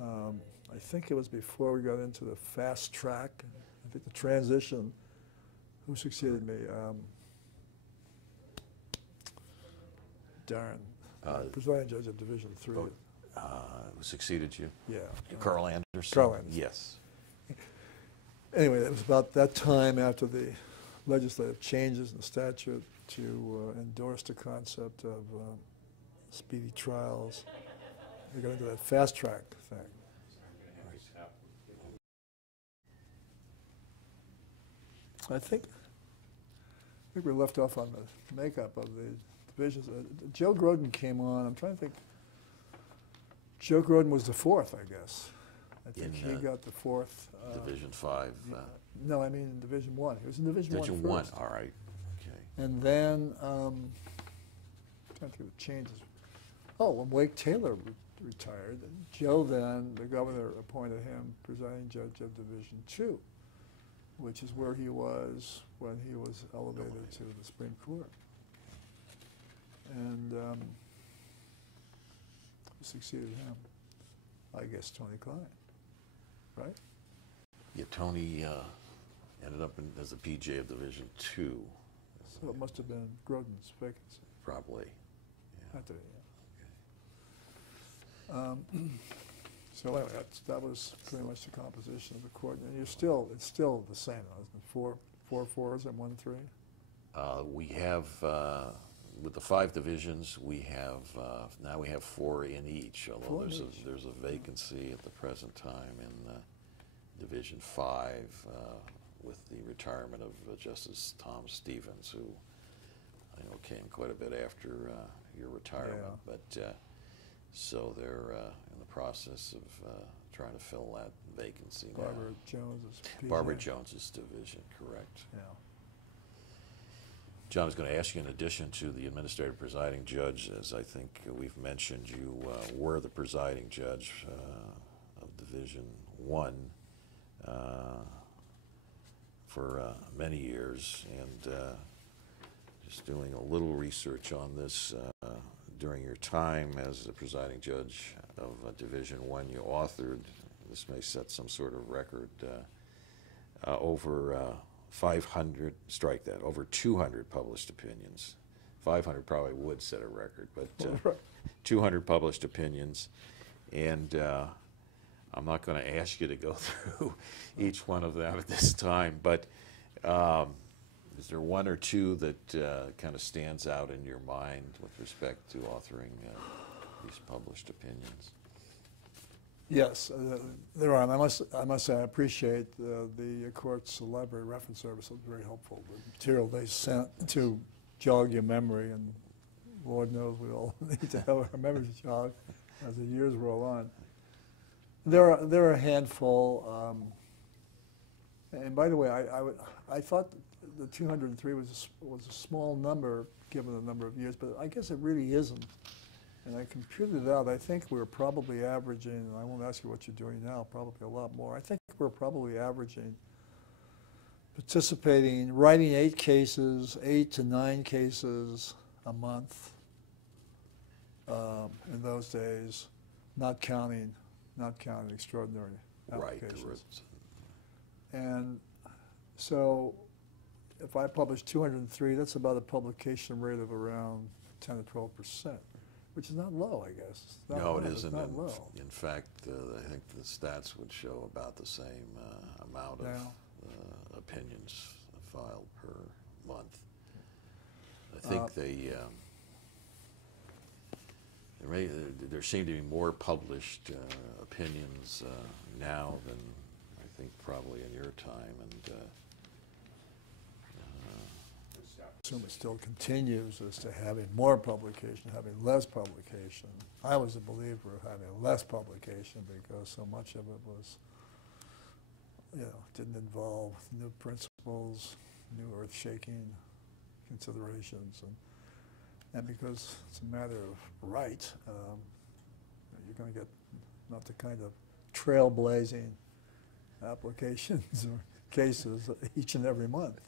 I think it was before we got into the fast track. I think the transition. Who succeeded me? Darren, presiding judge of Division III. Who succeeded you? Yeah. Carl Anderson? Carl Anderson. Yes. Anyway, it was about that time, after the legislative changes in the statute, to endorse the concept of speedy trials. We got into that fast track thing. I think we left off on the makeup of the divisions. Joe Groden came on. I'm trying to think. Joe Groden was the 4th, I guess. I think he got the 4th. Division 5. No, I mean in Division 1. He was in Division 1 Division 1, first. all right. Okay. And then, I'm trying to think of the changes. Oh, when Wake Taylor retired, Joe then, the governor appointed him presiding judge of Division 2, which is where he was when he was elevated to the Supreme Court. And who succeeded him? I guess Tony Klein, right? Yeah, Tony ended up as the PJ of Division 2. So it must have been Groden's vacancy. Probably. Yeah. After, yeah. So anyway, that was pretty much the composition of the court. And it's still the same, isn't it? Four fours and 1 3? We have, with the 5 divisions, we have, now we have 4 in each, although there's a vacancy at the present time in Division 5 with the retirement of Justice Tom Stevens, who I know came quite a bit after your retirement. Yeah. But so they're in the process of trying to fill that vacancy now. Barbara Jones's PJ. Barbara Jones's division, correct. Yeah. John, I was going to ask you, in addition to the administrative presiding judge, as I think we've mentioned, you were the presiding judge of Division 1 for many years, and just doing a little research on this, during your time as the presiding judge of Division I, you authored, this may set some sort of record, over 500, strike that, over 200 published opinions. 500 probably would set a record, but 200 published opinions. And I'm not going to ask you to go through each one of them at this time, but is there one or two that kind of stands out in your mind with respect to authoring these published opinions? Yes, there are. And I must say I appreciate the court's library reference service. It was very helpful. The material they sent to jog your memory, and Lord knows we all need to have our memories jogged as the years roll on. There are a handful. And by the way, I thought the 203 was a small number given the number of years, but I guess it really isn't. And I computed it out. I think we're probably averaging, and I won't ask you what you're doing now, probably a lot more. I think we're probably averaging, participating, writing 8 to 9 cases a month in those days, not counting extraordinary applications. Right. And so if I publish 203, that's about a publication rate of around 10 to 12%. Which is not low, I guess. No, it isn't. Not low. In fact, I think the stats would show about the same amount of opinions filed per month. I think there seem to be more published opinions now than I think probably in your time, and I assume it still continues as to having more publication, having less publication. I was a believer of having less publication because so much of it was, didn't involve new principles, new earth-shaking considerations, and because it's a matter of right, you're going to get not the kind of trailblazing applications or cases each and every month.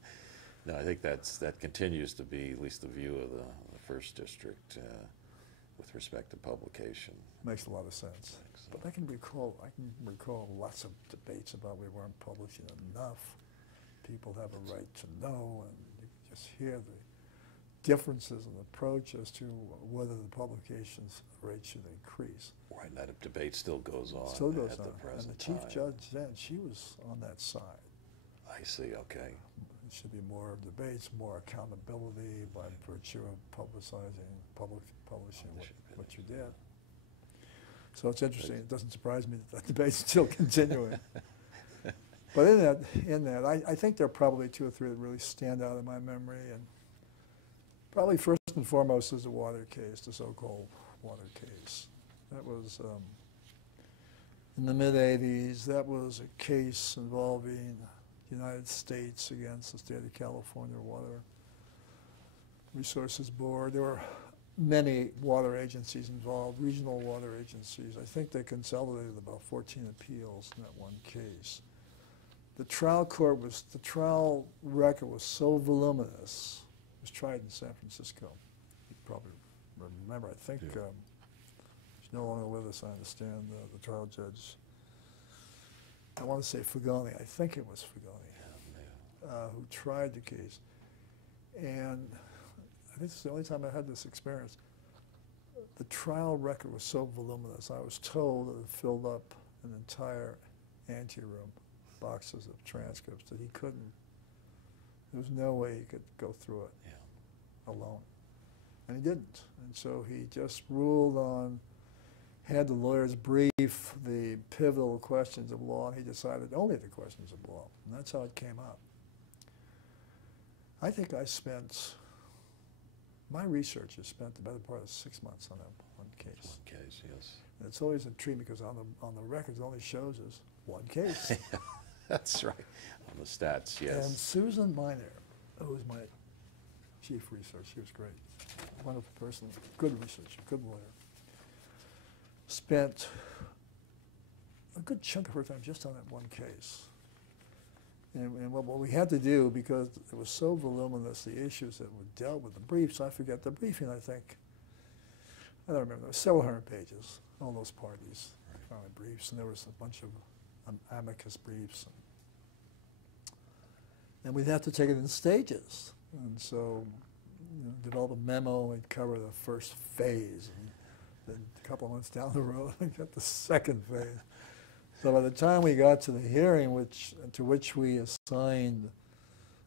no, I think that continues to be at least the view of the First District with respect to publication. Makes a lot of sense. But I can recall lots of debates about we weren't publishing enough. People have a right to know, and you can just hear the differences in approach as to whether the publications rate should increase. Right, and that debate still goes on. Still goes at on. The present And the chief time. judge then, she was on that side. I see. Okay. There should be more debates, more accountability by virtue of publishing what you did. So it's interesting. It doesn't surprise me that debate's still continuing. But in that, I think there are probably 2 or 3 that really stand out in my memory, and probably first and foremost is the water case, the so-called water case. That was in the mid-'80s. That was a case involving the United States against the state of California Water Resources Board. There were many water agencies involved, regional water agencies. I think they consolidated about 14 appeals in that one case. The trial record was so voluminous. It was tried in San Francisco. You probably remember, I think, she's no longer with us, I understand, the trial judge. I want to say Fugoni. I think it was Fugoni, who tried the case. And I think it's the only time I had this experience. The trial record was so voluminous. I was told that it filled up an entire anteroom, boxes of transcripts, that he couldn't. There was no way he could go through it alone. And he didn't. And so he just ruled on, had the lawyers brief the pivotal questions of law, and he decided only the questions of law. And that's how it came out. I think my researchers spent the better part of 6 months on that one case. One case, yes. And it's always intriguing because on the records it only shows us one case. That's right. On the stats, yes. And Susan Miner, who was my chief researcher, she was great, wonderful person, good researcher, good lawyer, spent a good chunk of her time just on that one case. And what we had to do, because it was so voluminous, the issues that were dealt with, the briefs, I forget the briefing, I think. I don't remember, there were several hundred pages, all those parties, briefs, and there was a bunch of amicus briefs. And we'd have to take it in stages. And so, develop a memo, we'd cover the first phase, and then a couple of months down the road, we got the second phase. So by the time we got to the hearing, to which we assigned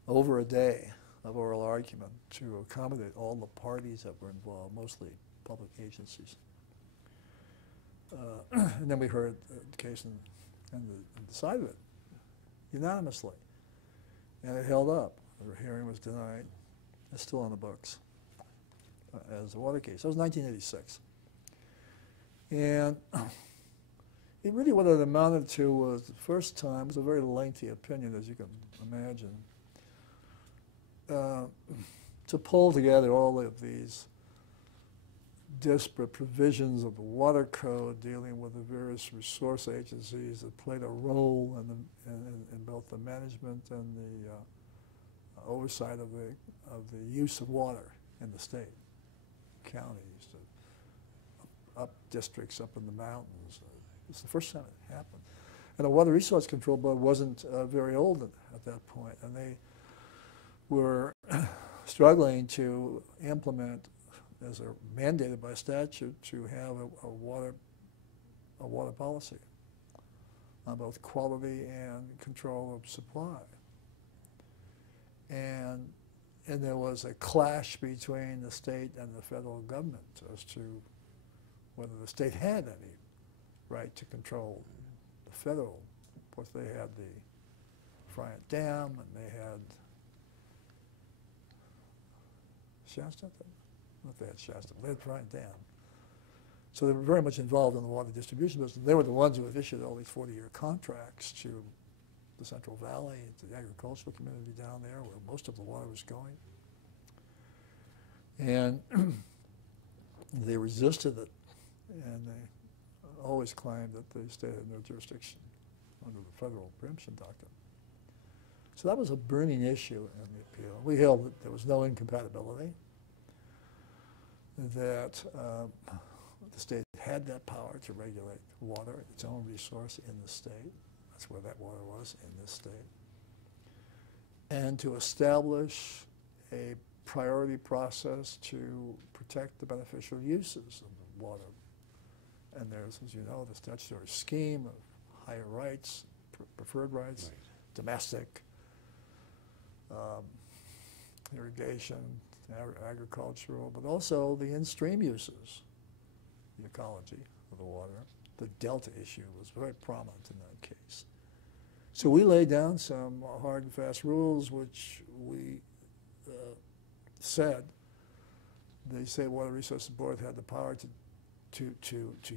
over a day of oral argument to accommodate all the parties that were involved, mostly public agencies. And then we heard the case and decided it unanimously. And it held up. The hearing was denied. It's still on the books as a water case. That was 1986. And it really, what it amounted to was, the first time, it was a very lengthy opinion, as you can imagine, to pull together all of these disparate provisions of the water code dealing with the various resource agencies that played a role in both the management and the oversight of the use of water in the state, counties, up districts up in the mountains. It's the first time it happened. And the Water Resource Control Board wasn't very old at that point, and they were struggling to implement, as are mandated by statute, to have a water policy on both quality and control of supply. And there was a clash between the state and the federal government as to whether the state had any right to control the federal. Of course, they had the Bryant Dam, and they had Shasta. Not they had Shasta, they had Bryant Dam. So they were very much involved in the water distribution business. They were the ones who had issued all these 40-year contracts to the Central Valley, to the agricultural community down there, where most of the water was going. And they resisted it, and they always claimed that the state had no jurisdiction under the federal preemption doctrine. So that was a burning issue in the appeal. We held that there was no incompatibility, that the state had that power to regulate water, its own resource in the state. That's where that water was, in this state. And to establish a priority process to protect the beneficial uses of the water. And there's, as you know, the statutory scheme of higher rights, preferred rights, domestic, irrigation, agricultural, but also the in-stream uses, the ecology of the water. The delta issue was very prominent in that case. So we laid down some hard and fast rules, which we said the State Water Resources Board had the power to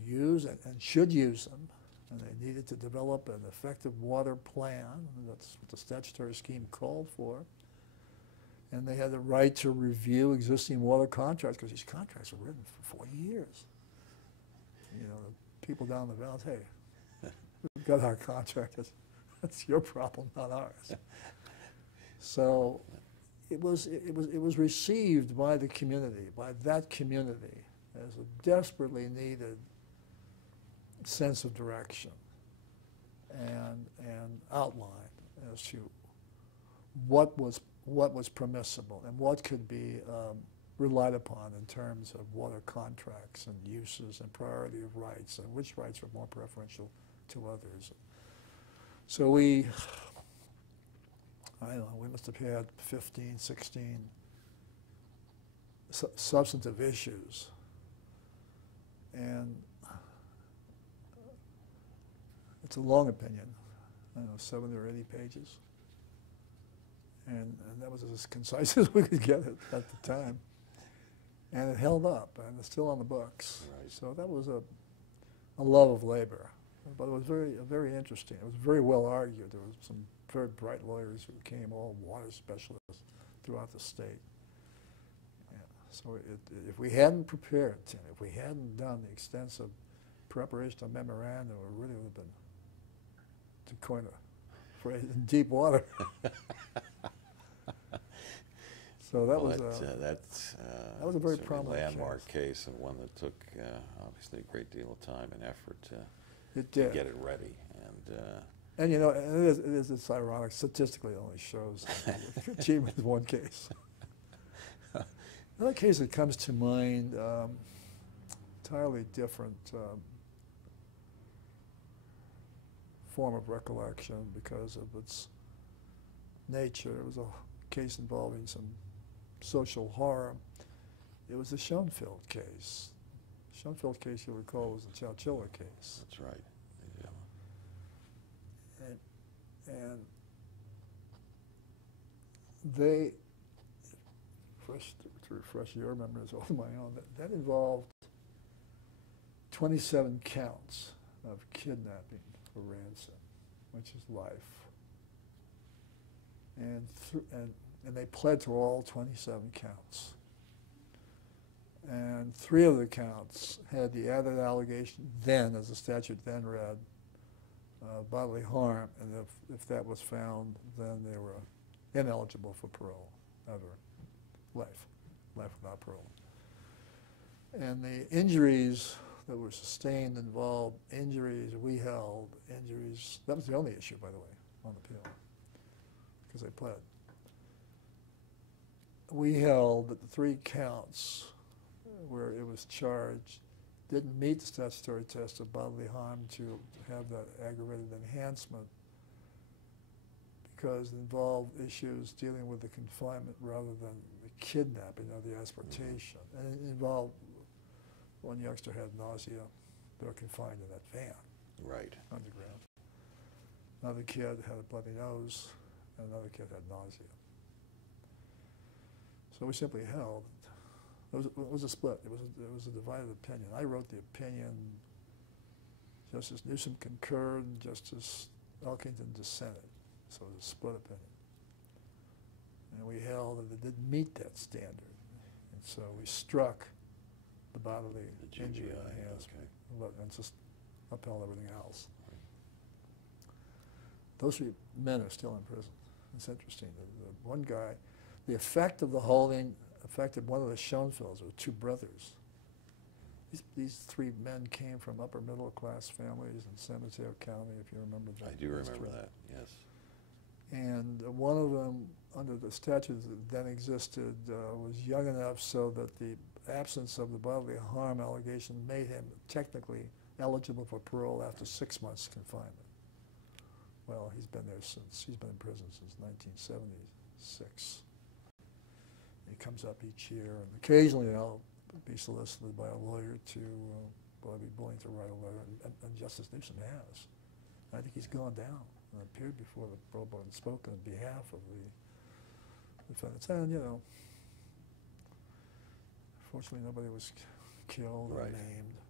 use and should use them, and they needed to develop an effective water plan. That's what the statutory scheme called for. And they had the right to review existing water contracts, because these contracts were written for 40 years. You know, the people down the valley, hey, we've got our contract. That's your problem, not ours. So it was received by the community, by that community, as a desperately needed sense of direction and outline as to what was permissible and what could be relied upon in terms of water contracts and uses and priority of rights and which rights were more preferential to others. So I don't know, we must have had 15, 16 substantive issues. And it's a long opinion, I don't know, 70 or 80 pages. And that was as concise as we could get it at the time. And it held up, and it's still on the books. Right. So that was a love of labor. But it was very interesting. It was very well argued. There was some very bright lawyers who became all water specialists throughout the state. Yeah. So if we hadn't prepared, Tim, if we hadn't done the extensive preparation of memorandum, we really would have been, to coin a phrase, in deep water. So that Well, was that was a very certainly prominent landmark case, and one that took obviously a great deal of time and effort it to did. get it ready. And you know, it's ironic. Statistically, it only shows achievement in one case. Another case that comes to mind, entirely different form of recollection because of its nature. It was a case involving some social harm. It was the Schoenfeld case. The Schoenfeld case, you'll recall, was the Chowchilla case. That's right. And they, to refresh your memory as well as my own, that involved 27 counts of kidnapping for ransom, which is life. And they pled to all 27 counts. And 3 of the counts had the added allegation then, as the statute then read, bodily harm, and if that was found, then they were ineligible for parole, ever. Life without parole. And the injuries that were sustained involved injuries we held, that was the only issue, by the way, on appeal, because they pled. We held that the 3 counts where it was charged didn't meet the statutory test of bodily harm to have that aggravated enhancement because it involved issues dealing with the confinement rather than the kidnapping or the asportation. And it involved one youngster had nausea. They were confined in that van. Right. Underground. Another kid had a bloody nose, and another kid had nausea. So we simply held. It was a split. It was a divided opinion. I wrote the opinion. Justice Newsom concurred, and Justice Elkington dissented. So it was a split opinion. And we held that it didn't meet that standard. And so we struck the bodily injury enhancement and just upheld everything else. Right. Those 3 men are still in prison. It's interesting. The one guy, the effect of the holding affected one of the Schoenfelds, or 2 brothers. These 3 men came from upper middle class families in San Mateo County, if you remember that. I do remember that, yes. And one of them, under the statute that then existed, was young enough so that the absence of the bodily harm allegation made him technically eligible for parole after 6 months confinement. Well, he's been in prison since 1976. He comes up each year, and occasionally I'll be solicited by a lawyer to, be willing to write a letter, and Justice Newsom has. I think he's gone down and appeared before the parole board and spoken on behalf of the defendants. And, you know, fortunately nobody was killed or maimed.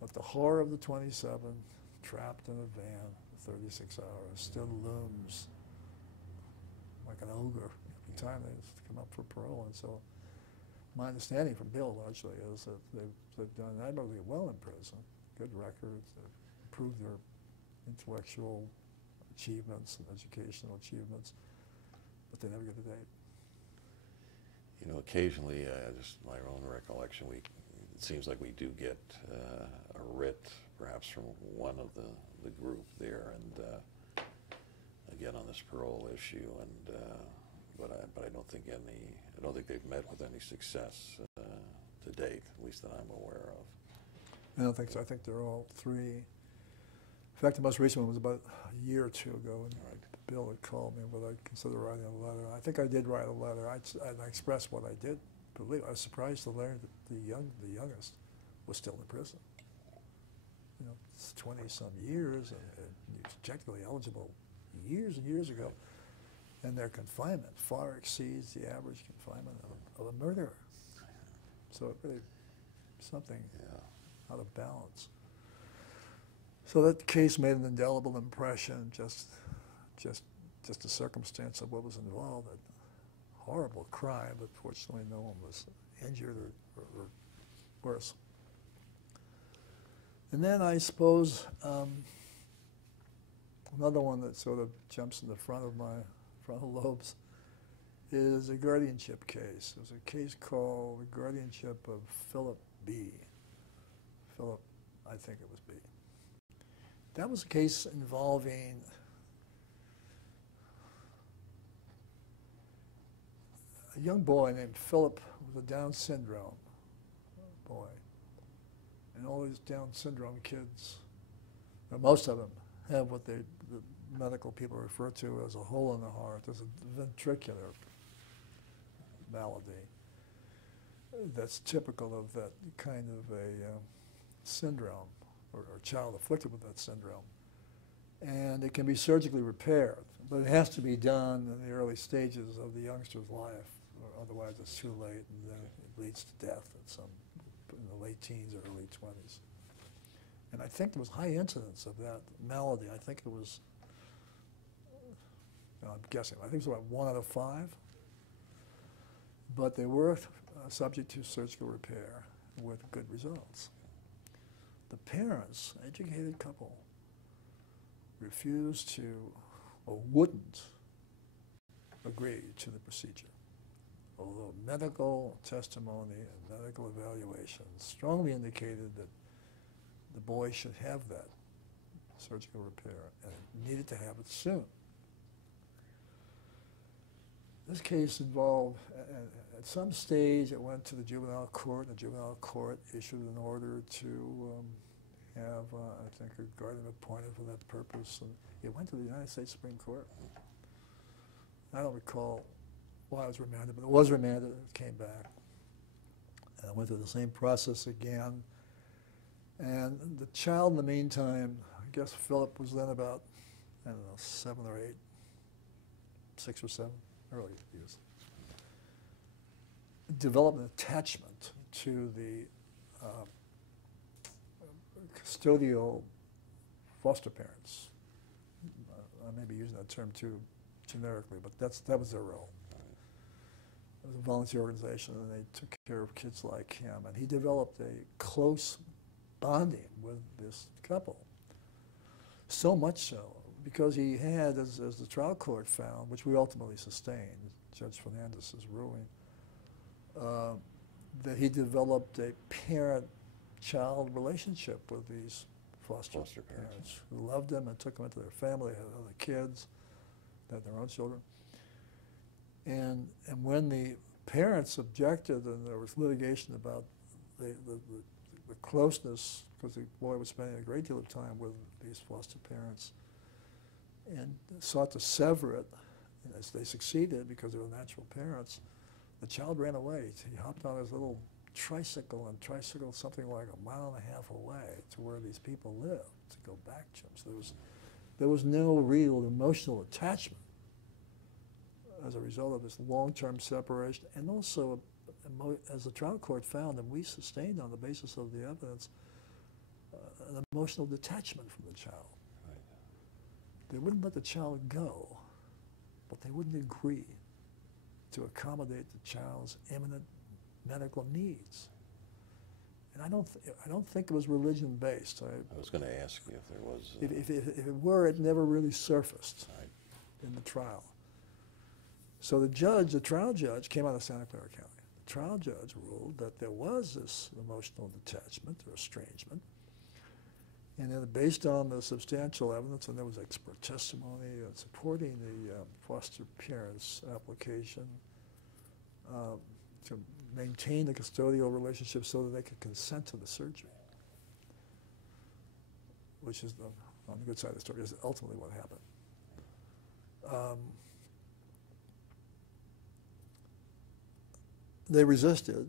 But the horror of the 27 trapped in a van for 36 hours still looms like an ogre every time they come up for parole. And so my understanding from Bill largely is that they've done admirably well in prison, good records, they've improved their intellectual achievements and educational achievements, but they never get a date. You know, occasionally, just my own recollection, it seems like we do get a writ, perhaps from one of the group there, and again on this parole issue, and but I don't think they've met with any success to date, at least that I'm aware of. I don't think so. I think they're all 3. In fact, the most recent one was about a year or 2 ago, and Bill had called me whether I'd consider writing a letter. I think I did write a letter. I expressed what I did believe. I was surprised to learn that the youngest was still in prison. You know, it's 20-some years, and he was technically eligible years and years ago. And their confinement far exceeds the average confinement of a murderer. So it really something out of balance. So that case made an indelible impression. Just the circumstance of what was involved. A horrible crime, but fortunately no one was injured or worse. And then I suppose another one that sort of jumps in the front of my frontal lobes is a guardianship case. It was a case called the guardianship of Philip B. Philip, I think it was B. That was a case involving a young boy named Philip with a Down syndrome boy. And all these Down syndrome kids, or most of them, have what the medical people refer to as a hole in the heart. There's a ventricular malady that's typical of that kind of a syndrome, or child afflicted with that syndrome. And it can be surgically repaired, but it has to be done in the early stages of the youngster's life, or otherwise it's too late, and then it leads to death in the late teens or early 20s. And I think there was high incidence of that malady. I think it was, I'm guessing, I think it was about 1 out of 5. But they were subject to surgical repair with good results. The parents, educated couple, refused to, or wouldn't, agree to the procedure. Although medical testimony and medical evaluations strongly indicated that the boy should have that surgical repair and it needed to have it soon. This case involved, at some stage, it went to the juvenile court, and the juvenile court issued an order to have, I think, a guardian appointed for that purpose, and it went to the United States Supreme Court. I don't recall why it was remanded, but it was remanded, it came back. And I went through the same process again. And the child, in the meantime, I guess Philip was then about, I don't know, 7 or 8, 6 or 7, early years. Developed an attachment to the custodial foster parents. I may be using that term too generically, but that was their role. It was a volunteer organization, and they took care of kids like him. And he developed a close bonding with this couple. So much so, because he had, as the trial court found, which we ultimately sustained, Judge Fernandez's ruling, that he developed a parent-child relationship with these foster parents who loved them and took them into their family, had other kids, had their own children. And when the parents objected and there was litigation about the closeness, because the boy was spending a great deal of time with these foster parents, and sought to sever it, and as they succeeded because they were natural parents, the child ran away. He hopped on his little tricycle and tricycled something like 1.5 miles away to where these people lived to go back to him. So there was no real emotional attachment as a result of this long-term separation, and also, as the trial court found, and we sustained on the basis of the evidence, an emotional detachment from the child. Right. They wouldn't let the child go, but they wouldn't agree to accommodate the child's imminent medical needs. And I don't think it was religion-based. I was going to ask you if there was. If it were, it never really surfaced in the trial. So the trial judge, came out of Santa Clara County. The trial judge ruled that there was this emotional detachment or estrangement, and then based on the substantial evidence, and there was expert testimony supporting the foster parents' application to maintain the custodial relationship so that they could consent to the surgery, which is on the good side of the story, is ultimately what happened. They resisted,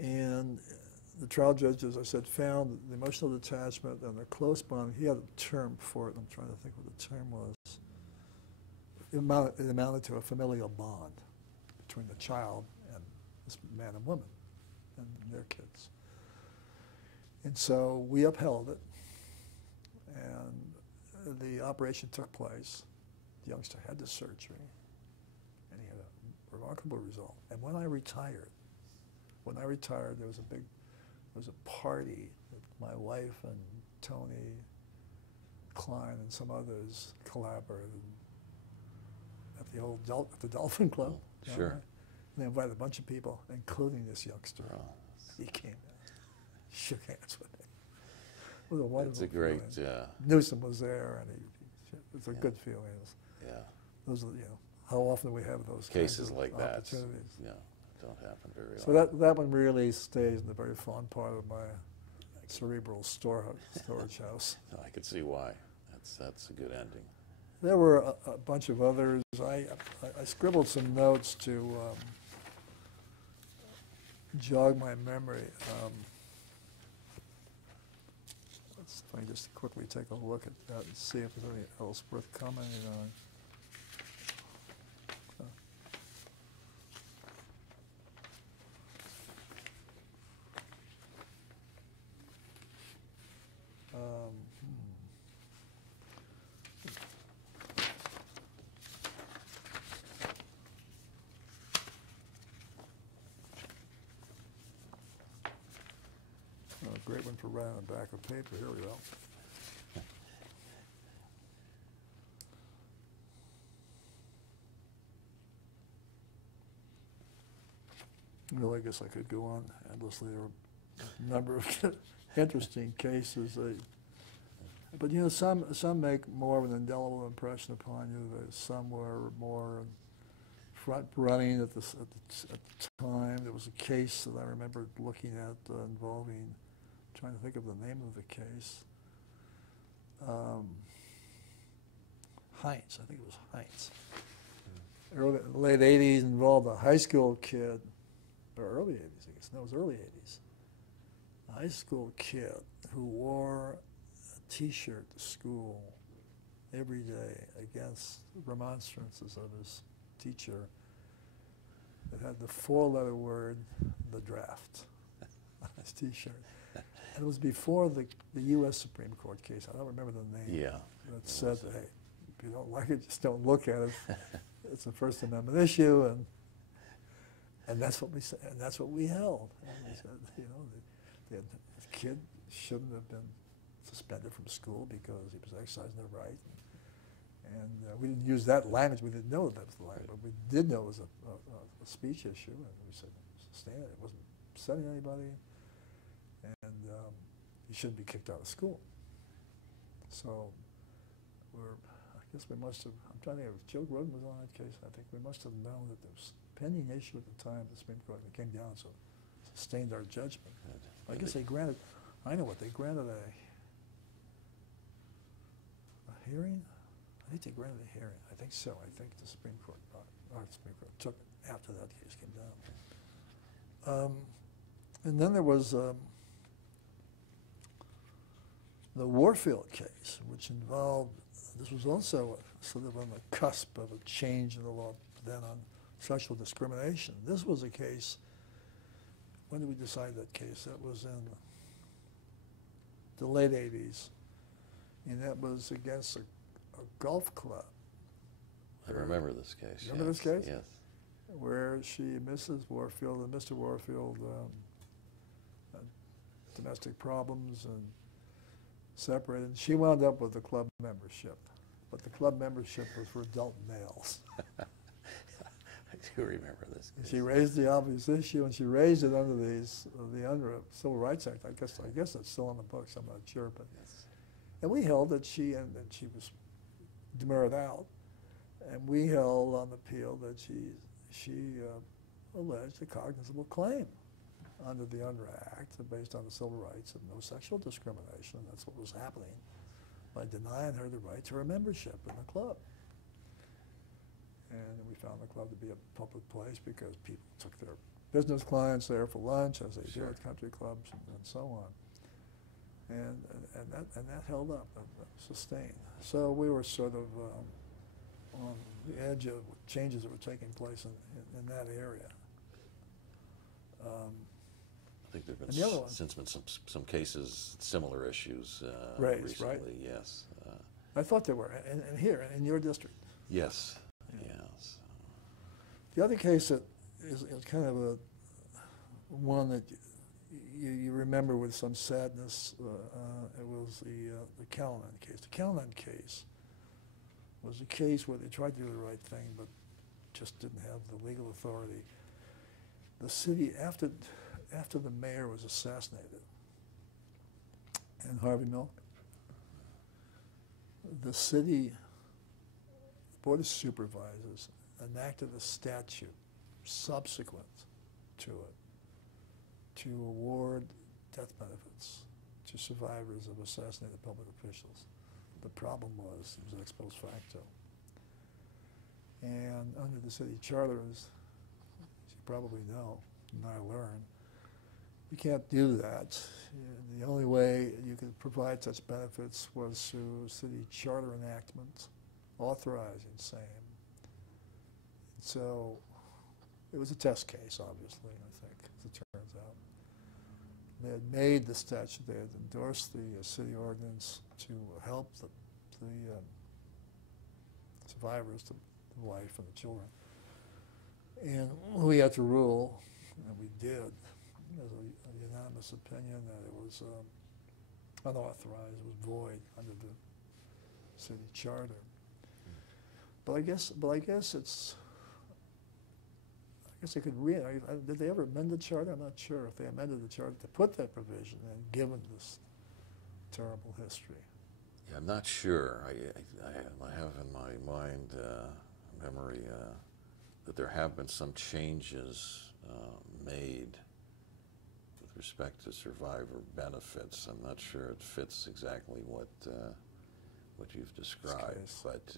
and the trial judge, as I said, found the emotional detachment and the close bond. He had a term for it. I'm trying to think what the term was. It amounted to a familial bond between the child and this man and woman and their kids. And so we upheld it, and the operation took place. The youngster had the surgery, and he had a remarkable result. And when I retired, there was a party that my wife and Tony Klein and some others collaborated. at the old at the Dolphin Club. Oh, sure. And they invited a bunch of people, including this youngster. Oh. He came down, shook hands with him. It was a wonderful It's a great, feeling. Newsom was there, and it was a good feeling. yeah. Those are, how often do we have those Cases kinds of like that. opportunities? Yeah, don't happen very So often. that one really stays in the very fond part of my cerebral storage house. I could see why. That's a good ending. There were a bunch of others. I scribbled some notes to jog my memory. Let me just quickly take a look at that and see if there's anything else worth commenting on. Great one for writing on the back of paper. Here we go. Well, I guess I could go on endlessly. There are a number of interesting cases. But some make more of an indelible impression upon you. Some were more front running at the time. There was a case that I remember looking at involving, trying to think of the name of the case. Heinz, I think it was Heinz. Late 80s, involved a high school kid, or early 80s, I guess. No, it was early 80s. A high school kid who wore a T-shirt to school every day against remonstrances of his teacher. It had the four-letter word, the draft, on his T-shirt. And it was before the U.S. Supreme Court case. I don't remember the name. Yeah. That said that, hey, if you don't like it, just don't look at it. It's a First Amendment issue, and that's what we said, and that's what we held. And we said, the kid shouldn't have been suspended from school because he was exercising the right. And we didn't use that language. We didn't know that was the language, but we did know it was a speech issue, and we said, sustain it. It wasn't upsetting anybody, and he shouldn't be kicked out of school. So I guess we must have, I'm trying to think if Joe Groden was on that case. I think we must have known that there was a pending issue at the time the Supreme Court came down, so sustained our judgment. I guess they granted, I know what, they granted a hearing? I think they granted a hearing. I think so. I think the Supreme Court, our Supreme Court took it after that case came down. And then there was the Warfield case, which involved, this was also sort of on the cusp of a change in the law then on sexual discrimination. This was a case, when did we decide that case? That was in the late 80s, and that was against a golf club. I remember this case. Remember this case? Yes. Where Mrs. Warfield and Mr. Warfield had domestic problems and separated. She wound up with the club membership, but the club membership was for adult males. I do remember this case. She raised the obvious issue, and she raised it under the Civil Rights Act. I guess that's still on the books. I'm not sure, but Yes. and we held that she was demurred out, and we held on appeal that she alleged a cognizable claim under the UNRRA Act based on the civil rights of no sexual discrimination, and that's what was happening by denying her the right to her membership in the club. And we found the club to be a public place because people took their business clients there for lunch, as they do at country clubs and so on. And that held up, that sustained. So we were sort of on the edge of changes that were taking place in that area. I think there have And the other been one- since been some cases, similar issues Raised, recently. right? Yes. I thought there were, and here, in your district. Yes. Yeah. Yes. The other case that is kind of one that you remember with some sadness, it was the Callahan case. The Callahan case was a case where they tried to do the right thing, but just didn't have the legal authority. The city, after the mayor was assassinated in Harvey Milk, the city Board of Supervisors enacted a statute subsequent to it to award death benefits to survivors of assassinated public officials. The problem was it was ex post facto. And under the city charter, as you probably know, and I learned, you can't do that. The only way you could provide such benefits was through city charter enactment authorizing same. And so it was a test case, obviously, I think, as it turns out. They had made the statute, they had endorsed the city ordinance to help the survivors, the wife and the children. And we had to rule, and we did, as a unanimous opinion that it was unauthorized, it was void under the city charter. But I guess they could did they ever amend the charter? I'm not sure if they amended the charter to put that provision in, given this terrible history. Yeah, I'm not sure. I have in my mind memory that there have been some changes made with respect to survivor benefits. I'm not sure it fits exactly what you've described, but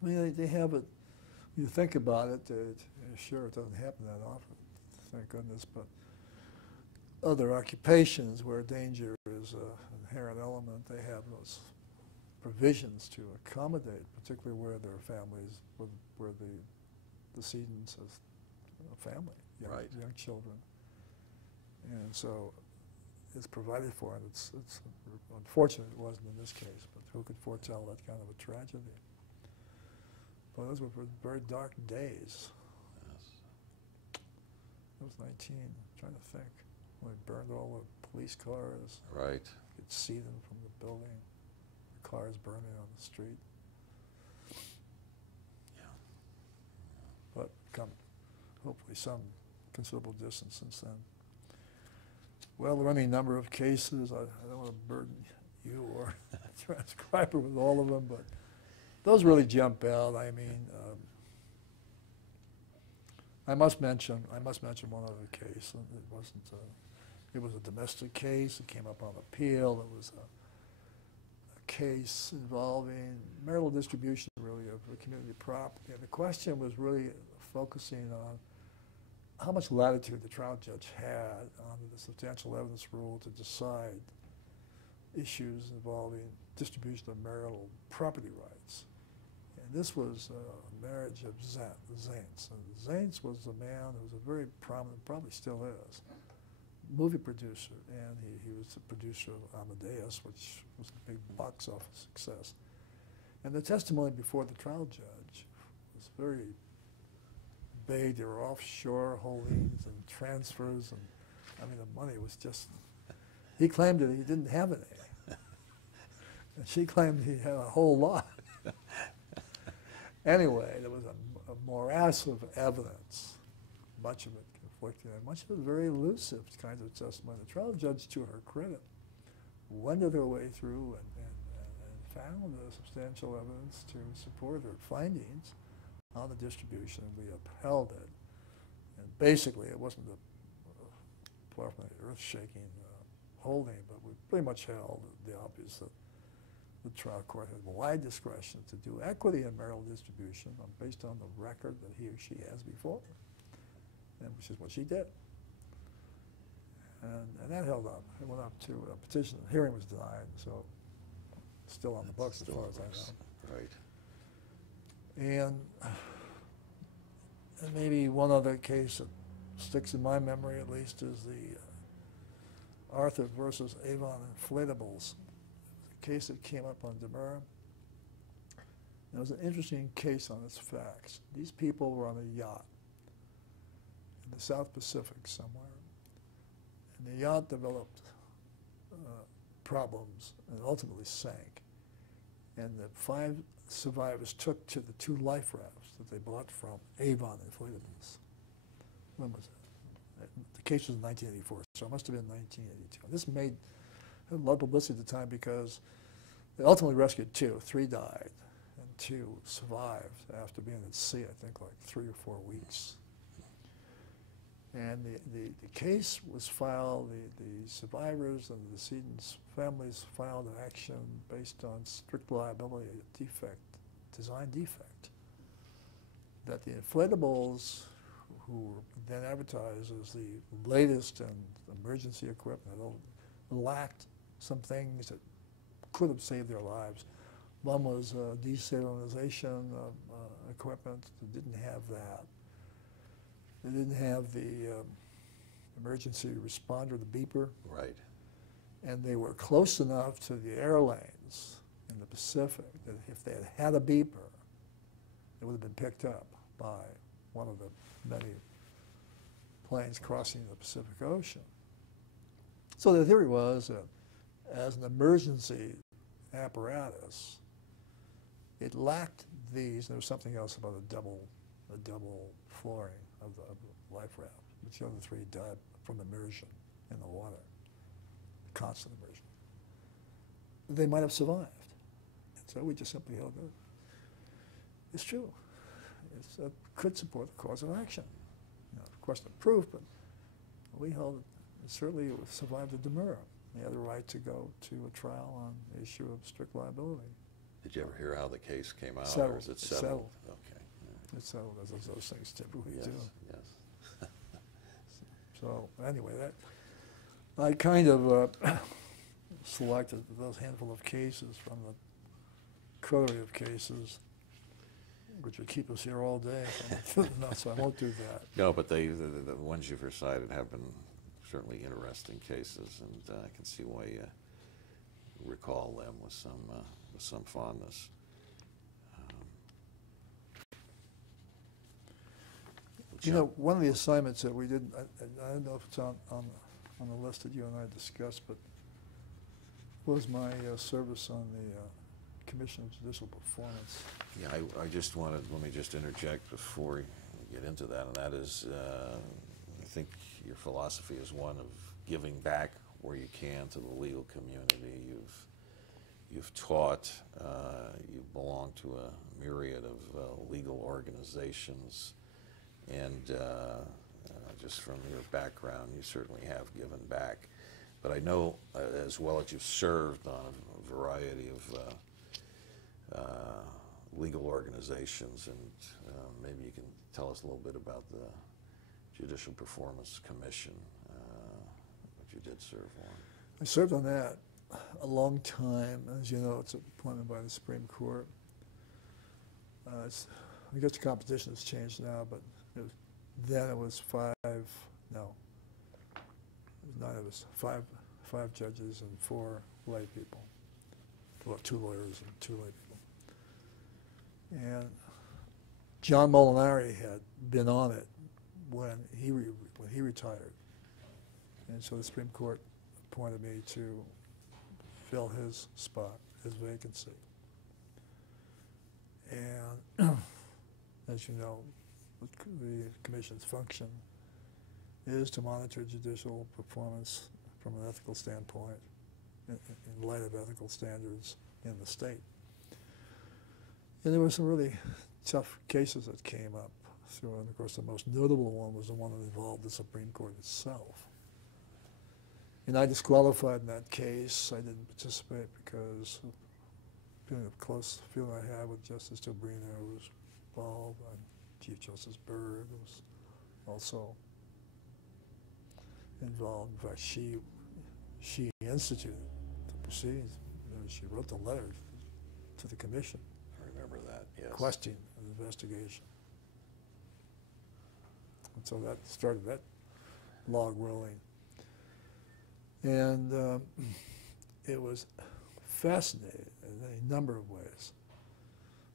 I mean, they have it. You think about it, sure, it doesn't happen that often, thank goodness, but other occupations where danger is an inherent element, they have those provisions to accommodate, particularly where there are families, where the decedent has a family, young children. And so it's provided for, and it's unfortunate it wasn't in this case, but who could foretell that kind of a tragedy? Well, those were very dark days. yes. I was 19, trying to think. When they burned all the police cars. Right. You could see them from the building. The cars burning on the street. Yeah. But come, hopefully some considerable distance since then. Well, there are any number of cases. I don't want to burden you or the transcriber with all of them, but those really jump out. I mean, I must mention one other case. It wasn't. It was a domestic case. It came up on appeal. It was a case involving marital distribution, really, of the community property. And the question was really focusing on how much latitude the trial judge had under the substantial evidence rule to decide issues involving distribution of marital property rights. And this was a marriage of Zaentz. And Zaentz was a man who was a very prominent, probably still is, movie producer. And he was the producer of Amadeus, which was a big box office success. And the testimony before the trial judge was very vague. There were offshore holdings and transfers. And I mean, the money was just, he claimed that he didn't have any. And she claimed he had a whole lot. Anyway, there was a morass of evidence, much of it conflicting, and much of it very elusive kinds of testimony. The trial judge, to her credit, wended her way through and found substantial evidence to support her findings on the distribution, and we upheld it. And basically, it wasn't far from an earth-shaking holding, but we pretty much held the obvious that the trial court had wide discretion to do equity in marital distribution based on the record that he or she has before, and which is what she did. And that held up. It went up to a petition. The hearing was denied, so still on the books as far as I know. Right. And maybe one other case that sticks in my memory, at least, is the Arthur versus Avon Inflatables. Case that came up on Demurra. It was an interesting case on its facts. These people were on a yacht in the South Pacific somewhere, and the yacht developed problems and ultimately sank. And the 5 survivors took to the 2 life rafts that they bought from Avon Inflatables. When was it? The case was in 1984, so it must have been 1982. This made a lot of publicity at the time because they ultimately rescued 2. 3 died, and 2 survived after being at sea, I think, like 3 or 4 weeks. And the case was filed, the survivors and the decedents' families filed an action based on strict liability, a defect, design defect, that the inflatables, who were then advertised as the latest and emergency equipment, lacked some things that could have saved their lives. One was desalinization equipment that didn't have that. They didn't have the emergency responder, the beeper. Right. And they were close enough to the air lanes in the Pacific that if they had had a beeper, it would have been picked up by one of the many planes crossing the Pacific Ocean. So the theory was that as an emergency apparatus, it lacked these. There was something else about the double flooring of the life raft, which the other 3 died from immersion in the water, constant immersion. They might have survived. And so we just simply held it. It's true. It could support the cause of action. You know, of course, the proof, but we held it certainly survived the demurrer. They had the right to go to a trial on the issue of strict liability. Did you ever hear how the case came out? Settled. Or is it settled? Okay. It's settled, as those things typically do. Yes. So anyway, I kind of selected those handful of cases from the coterie of cases, which would keep us here all day. No, so I won't do that. No, but the ones you've recited have been certainly interesting cases, and I can see why you recall them with some fondness. You know, one of the assignments that we did, I don't know if it's on the list that you and I discussed, but was my service on the Commission of Judicial Performance. Yeah, I just let me just interject before we get into that, and that is, I think your philosophy is one of giving back where you can to the legal community. You've taught, you belong to a myriad of legal organizations, and just from your background, you certainly have given back. But I know as well that you've served on a variety of legal organizations, and maybe you can tell us a little bit about the Judicial Performance Commission that you did serve on. I served on that a long time. As you know, it's appointed by the Supreme Court. I guess the composition has changed now, but then it was 5 judges and 4 lay people. Well, 2 lawyers and 2 lay people. And John Molinari had been on it when he retired. And so the Supreme Court appointed me to fill his spot, his vacancy. And as you know, the Commission's function is to monitor judicial performance from an ethical standpoint in light of ethical standards in the state. And there were some really tough cases that came up through, and of course the most notable one was the one that involved the Supreme Court itself. And I disqualified in that case. I didn't participate because of the close feeling I had with Justice Dobrino, who was involved, and Chief Justice Byrd was also involved. In fact, she instituted the proceedings. You know, she wrote the letter to the Commission. I remember that, yes. Requesting an investigation. And so that started that log rolling. And it was fascinating in a number of ways,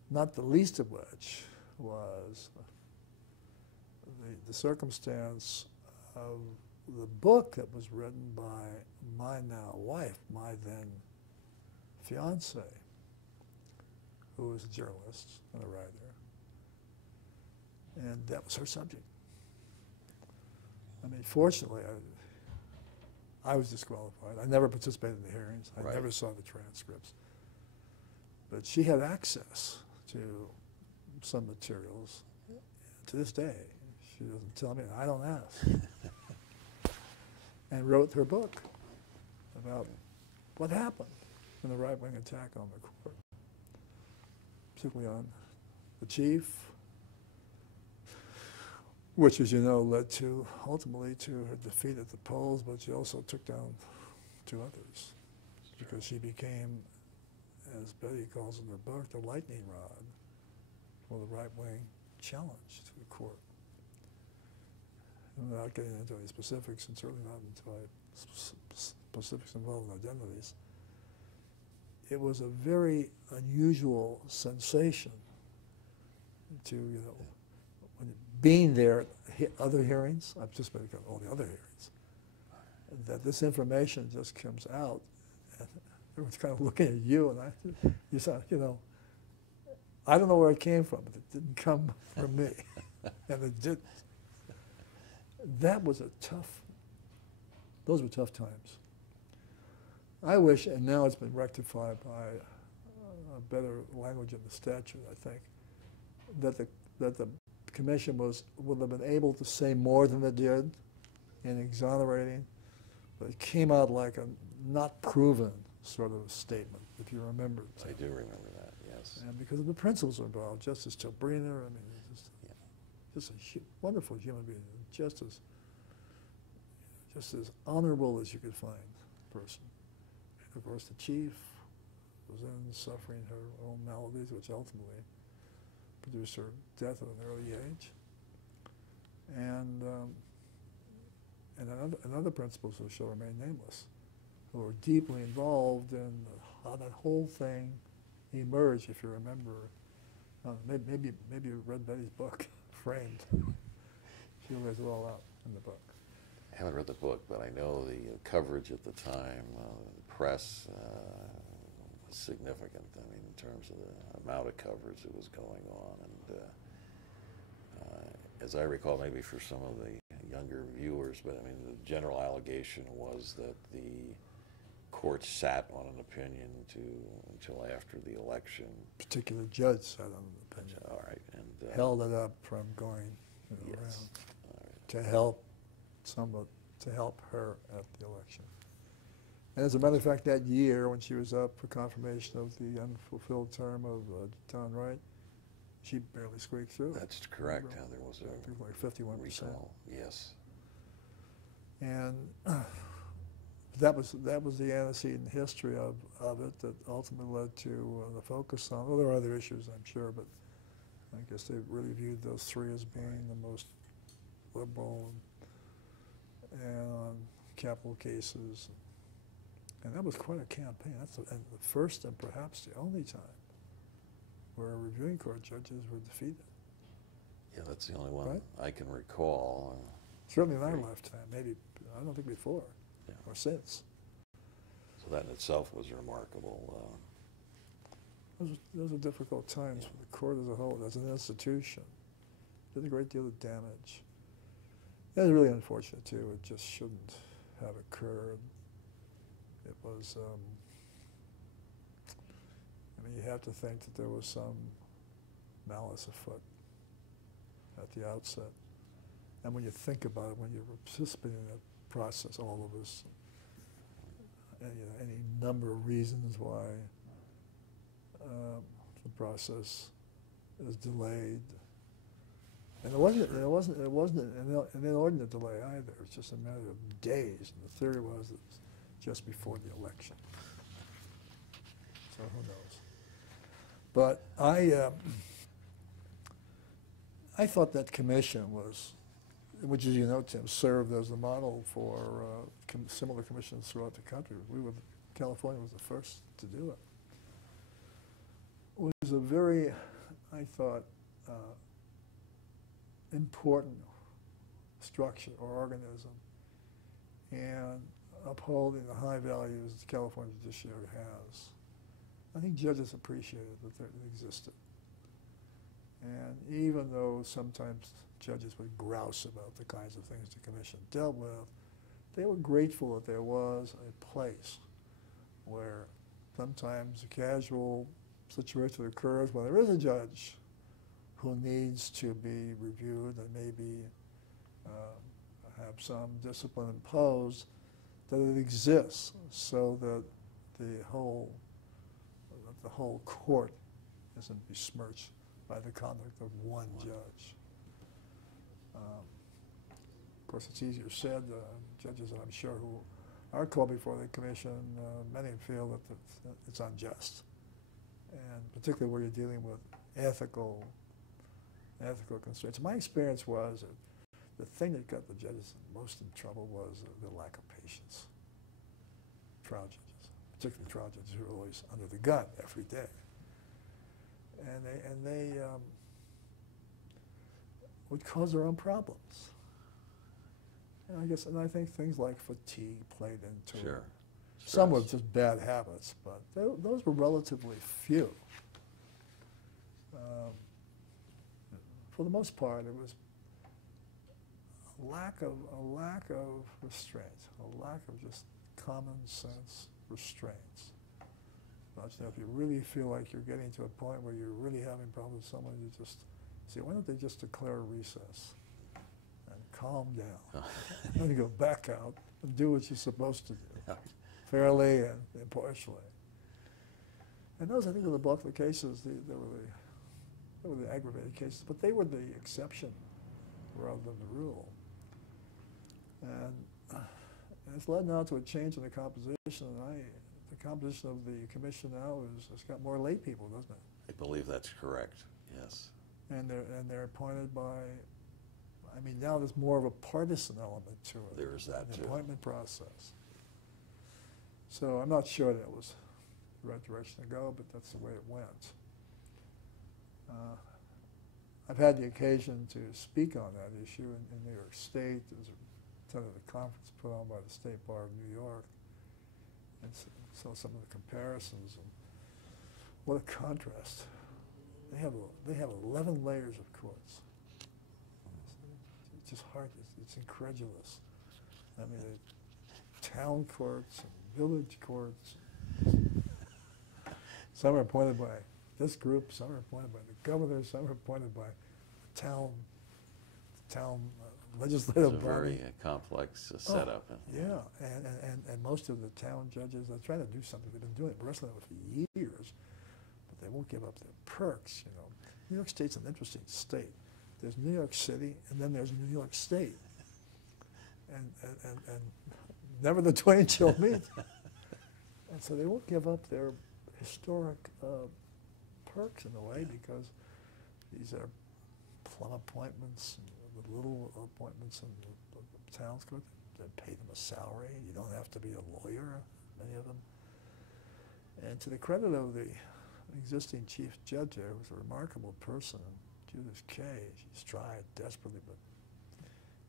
not the least of which was the circumstance of the book that was written by my now wife, my then fiance, who was a journalist and a writer, and that was her subject. I mean, fortunately, I was disqualified. I never participated in the hearings. I Right. never saw the transcripts. But she had access to some materials. To this day, she doesn't tell me, and I don't ask. And wrote her book about what happened in the right-wing attack on the court, particularly on the chief, which, as you know, led to ultimately to her defeat at the polls, but she also took down 2 others because she became, as Betty calls in her book, the lightning rod for the right-wing challenge to the court. And without getting into any specifics, and certainly not into specifics involving identities, it was a very unusual sensation to, when being there at other hearings, I've just been at all the other hearings, that this information just comes out, and everyone's kind of looking at you, and you said, I don't know where it came from, but it didn't come from me, and it didn't. That was those were tough times. I wish, and now it's been rectified by a better language in the statute, I think, that the commission would have been able to say more than it did in exonerating, but it came out like a not proven sort of statement, if you remember. I do remember that, yes. And because of the principles involved, Justice Tilbriner, I mean, just a wonderful human being, just as honorable as you could find person. And of course, the chief was then suffering her own maladies, which ultimately produced her death at an early age. And other principals who shall remain nameless, who were deeply involved in how that whole thing emerged, if you remember. Maybe you read Betty's book, Framed. She lays it all out in the book. I haven't read the book, but I know the coverage at the time, the press was significant. I mean, in terms of the amount of coverage that was going on. And as I recall, maybe for some of the younger viewers, but I mean, the general allegation was that the court sat on an opinion until after the election. Particular judge sat on an opinion. All right. And held it up from going yes. around Right. to help her at the election. And as a matter of fact, that year when she was up for confirmation of the unfulfilled term of Don Wright, she barely squeaked through. That's correct. How there was like 51%. Recall. Yes. And that was the antecedent history of it that ultimately led to the focus on. Well, there are other issues, I'm sure, but I guess they really viewed those 3 as being the most liberal and on capital cases. And that was quite a campaign. That's the first and perhaps the only time where reviewing court judges were defeated. Yeah, that's the only one right? I can recall. Certainly in our lifetime, maybe, I don't think before or since. So that in itself was remarkable. Those are difficult times for the court as a whole, as an institution. Did a great deal of damage. It was really unfortunate, too. It just shouldn't have occurred. It was, I mean, you have to think that there was some malice afoot at the outset. And when you think about it, when you're participating in that process, all of us, and, any number of reasons why the process is delayed. And it wasn't an inordinate delay either. It was just a matter of days. And the theory was it was just before the election. So who knows? But I thought that commission was, which, as you know, Tim, served as the model for similar commissions throughout the country. California was the first to do it. It was a very, I thought, important structure or organism, and upholding the high values the California judiciary has. I think judges appreciated that it existed. And even though sometimes judges would grouse about the kinds of things the commission dealt with, they were grateful that there was a place where sometimes a casual situation occurs when there is a judge who needs to be reviewed and maybe have some discipline imposed, that it exists so that the whole court isn't besmirched by the conduct of one judge. Of course, it's easier said. Judges that I'm sure who are called before the commission, many feel that it's unjust, and particularly where you're dealing with ethical constraints. My experience was that the thing that got the judges most in trouble was the lack of patience. Trial judges, particularly trial judges who are always under the gun every day, and they would cause their own problems. And I think things like fatigue played into it. Sure. Some were just bad habits, but those were relatively few. For the most part, it was a lack of restraint, a lack of just common sense restraints. But if you really feel like you're getting to a point where you're really having problems with someone, you just say, why don't they just declare a recess and calm down, and then go back out and do what you're supposed to do, fairly and impartially. And those, I think, were the bulk of the cases. They were the aggravated cases, but they were the exception rather than the rule. And it's led now to a change in the composition. The composition of the commission now has got more lay people, doesn't it? I believe that's correct. Yes. And they're appointed by. I mean, now there's more of a partisan element to it. There is that the too. Appointment process. So I'm not sure that was the right direction to go, but that's the way it went. I've had the occasion to speak on that issue in New York State. Attended a conference put on by the State Bar of New York, and saw some of the comparisons. And what a contrast! They have 11 layers of courts. It's just hard. It's incredulous. I mean, town courts and village courts. Some are appointed by this group, some are appointed by the governor, some are appointed by the town legislative body. It's a very complex setup. Yeah, and most of the town judges are trying to do something. They've been doing it, wrestling with it for years, but they won't give up their perks, you know. New York State's an interesting state. There's New York City, and then there's New York State. And never the twain shall meet. And so they won't give up their historic perks in a way, because these are plum appointments, and little appointments in the town's court. They pay them a salary. You don't have to be a lawyer, many of them. And to the credit of the existing chief judge there, who was a remarkable person, Judith Kay, she's tried desperately, but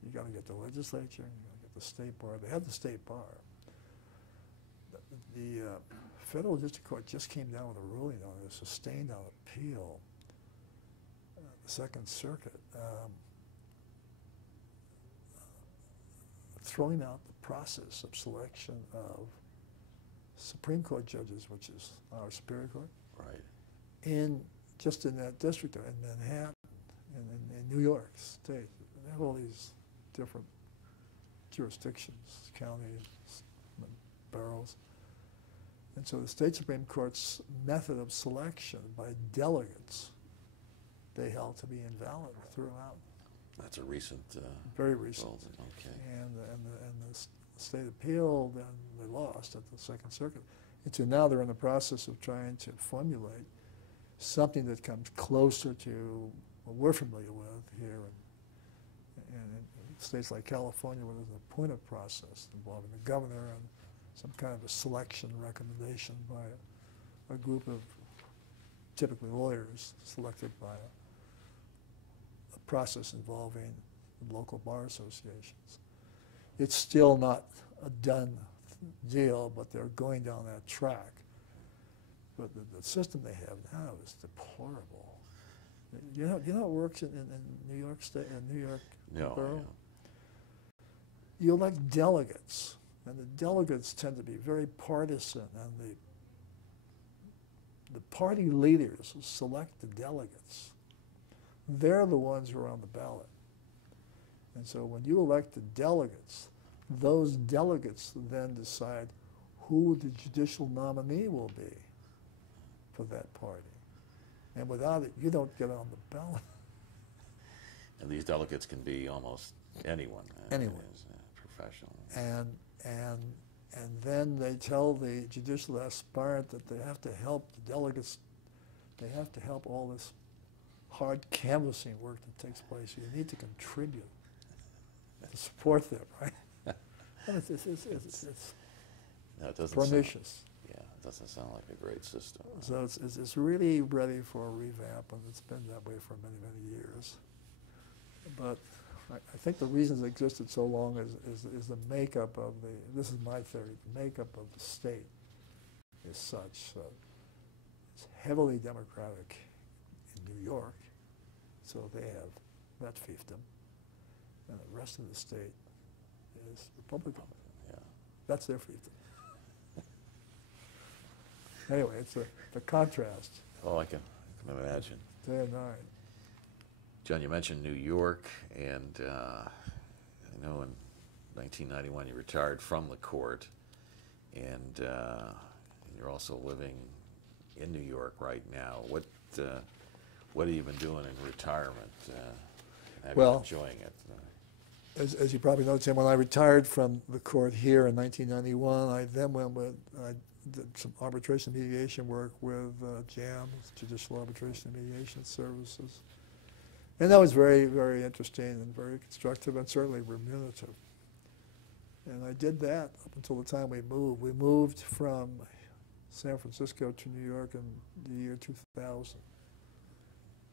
you got to get the legislature, and you got to get the state bar. They had the state bar. The federal district court just came down with a ruling on it, sustained on appeal, the Second Circuit, throwing out the process of selection of Supreme Court judges, which is our Superior Court, right, just in that district, in Manhattan, and in New York State. They have all these different jurisdictions, counties, boroughs. And so the state Supreme Court's method of selection by delegates, they held to be invalid throughout. That's a recent. Very recent. Okay. And the state appealed, and they lost at the Second Circuit. And so now they're in the process of trying to formulate something that comes closer to what we're familiar with here in states like California, where there's an appointed process involving the governor and some kind of a selection recommendation by a group of typically lawyers selected by a process involving local bar associations. It's still not a done deal, but they're going down that track. But the system they have now is deplorable. You know how it works in New York State and New York Borough? No. You elect delegates, and the delegates tend to be very partisan, and the party leaders select the delegates. They're the ones who are on the ballot. And so when you elect the delegates, those delegates then decide who the judicial nominee will be for that party. And without it, you don't get on the ballot. And these delegates can be almost anyone. Anyone. Professional. And then they tell the judicial aspirant that they have to help the delegates, they have to help all this hard canvassing work that takes place. You need to contribute to support them, right? And it's No, it doesn't pernicious. Yeah, it doesn't sound like a great system. So it's really ready for a revamp, and it's been that way for many, many years. But I think the reason it existed so long is the makeup of this is my theory, the makeup of the state is such that it's heavily Democratic in New York, so they have that fiefdom, and the rest of the state is Republican. Yeah. That's their fiefdom. Anyway, it's the contrast, Oh, I can imagine. day and night. John, you mentioned New York, and I know in 1991 you retired from the court, and you're also living in New York right now. What have you been doing in retirement? Have you been enjoying it? As you probably know, Tim, when I retired from the court here in 1991, I then I did some arbitration mediation work with JAM, Judicial Arbitration and Mediation Services. And that was very, very interesting and very constructive and certainly remunerative. And I did that up until the time we moved. We moved from San Francisco to New York in the year 2000.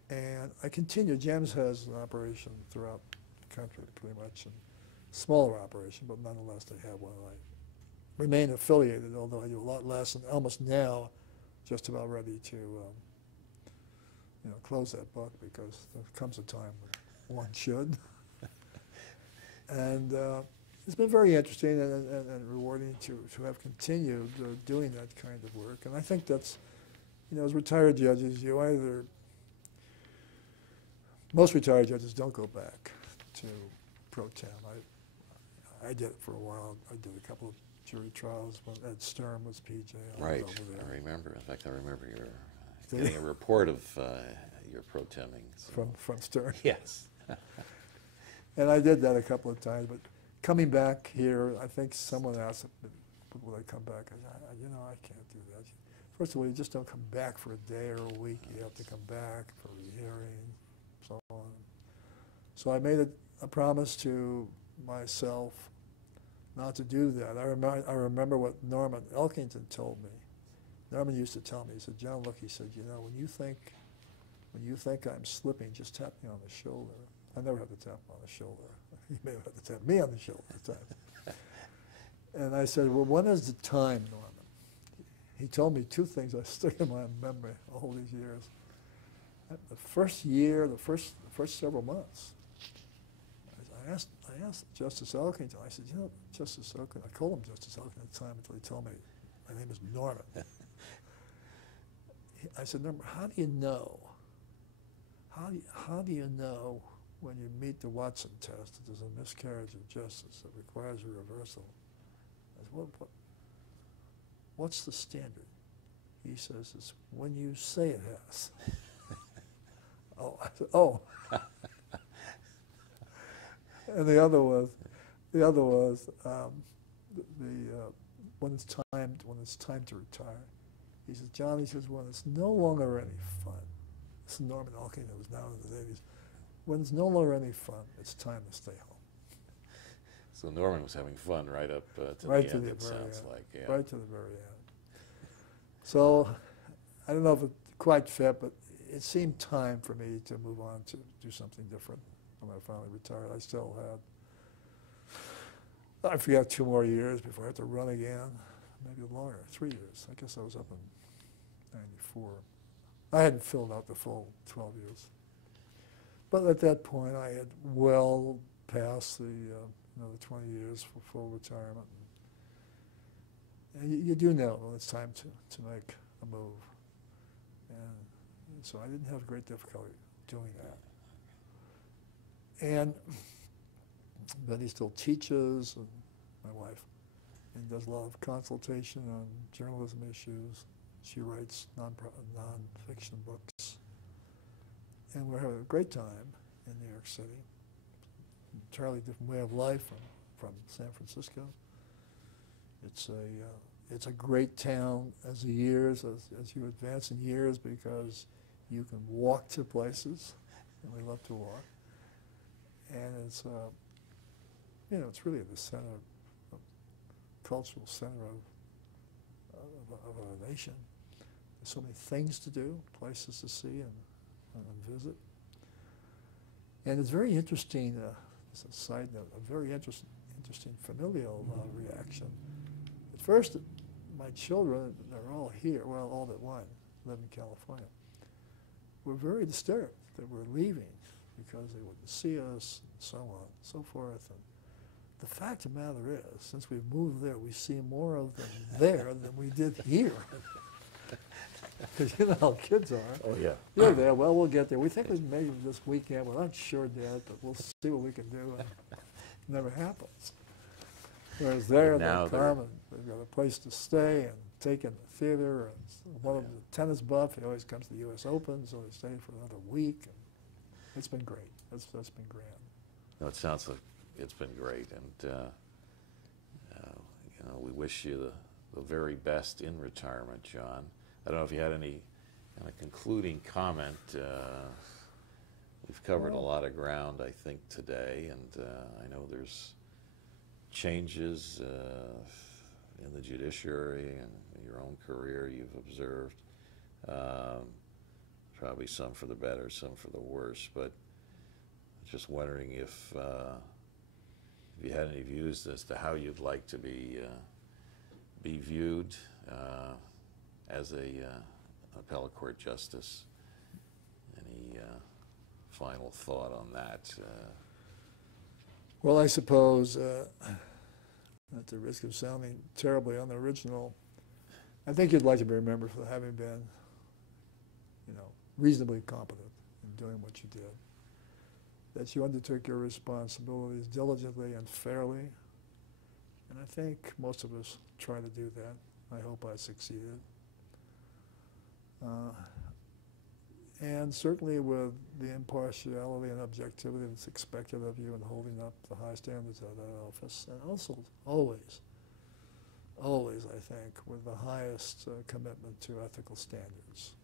And I continued. JAMS has an operation throughout the country pretty much, and smaller operation, but nonetheless they have one. I remain affiliated, although I do a lot less, and almost now just about ready to close that book, because there comes a time when one should. And it's been very interesting and rewarding to have continued doing that kind of work. And I think that's, as retired judges, most retired judges don't go back to pro tem. I did it for a while. I did a couple of jury trials when Ed Sturm was PJ. Right, I remember. In fact, I remember getting a report of your pro temming. So. From Sturm. Yes. And I did that a couple of times, but coming back here, I think someone asked, will I come back? I can't do that. First of all, you just don't come back for a day or a week. You have to come back for a hearing, so on. So I made a promise to myself not to do that. I remember what Norman Elkington told me. Norman used to tell me, he said, John, look, he said, when you think I'm slipping, just tap me on the shoulder. I never had to tap him on the shoulder. He may have had to tap me on the shoulder at times. And I said, well, when is the time, Norman? He told me two things that stuck in my memory all these years. The first year, the first several months, I asked Justice Elkington, I said, Justice Elkington, I called him Justice Elkington at the time until he told me, my name is Norman. I said, Norman, how do you know? How do you know when you meet the Watson test that there's a miscarriage of justice that requires a reversal? I said, what's the standard? He says, it's when you say it has. I said, oh. And the other was when it's time to retire. He says, John, he says, when it's no longer any fun. This is Norman Elkington, who was now in the 80s. When it's no longer any fun, it's time to stay home. So Norman was having fun right up to right the to end, the it very sounds end. like. Yeah. Right to the very end. So I don't know if it quite fit, but it seemed time for me to move on to do something different when I finally retired. I still had, I forgot, 2 more years before I had to run again, maybe longer, 3 years. I guess I was up in 94. I hadn't filled out the full 12 years. But at that point, I had well passed the 20 years for full retirement. And you do know when it's time to make a move. And so I didn't have great difficulty doing that. And Betty still teaches, and my wife, and does a lot of consultation on journalism issues. She writes non-fiction books. And we're having a great time in New York City. Entirely different way of life from San Francisco. It's a great town as you advance in years, because you can walk to places, and we love to walk. And it's it's really the center, cultural center of our nation. There's so many things to do, places to see and visit. And it's very interesting, as a side note, a very interesting familial reaction. At first, my children, they're all here, well, all but one, live in California, were very disturbed that we're leaving because they wouldn't see us, and so on and so forth. And the fact of the matter is, since we've moved there, we see more of them there than we did here. Because you know how kids are. Oh, yeah. You're there, well, we'll get there. We think we maybe this weekend, we're not sure yet, but we'll see what we can do. And it never happens. Whereas there, they come and they've got a place to stay and take in the theater. And one of them, the tennis buff, he always comes to the U.S. Open, so they stay for another week. And it's been great. That's been grand. No, it sounds like it's been great, and we wish you the very best in retirement, John. I don't know if you had any kind of concluding comment. We've covered a lot of ground, I think, today, and I know there's changes in the judiciary and your own career you've observed. Probably some for the better, some for the worse, but just wondering if you had any views as to how you'd like to be viewed as a appellate court justice. Any final thought on that? Well, I suppose, at the risk of sounding terribly unoriginal, I think you'd like to be remembered for having been, reasonably competent in doing what you did. That you undertook your responsibilities diligently and fairly. And I think most of us try to do that. I hope I succeeded. And certainly with the impartiality and objectivity that's expected of you in holding up the high standards of that office. And also, always, I think, with the highest commitment to ethical standards.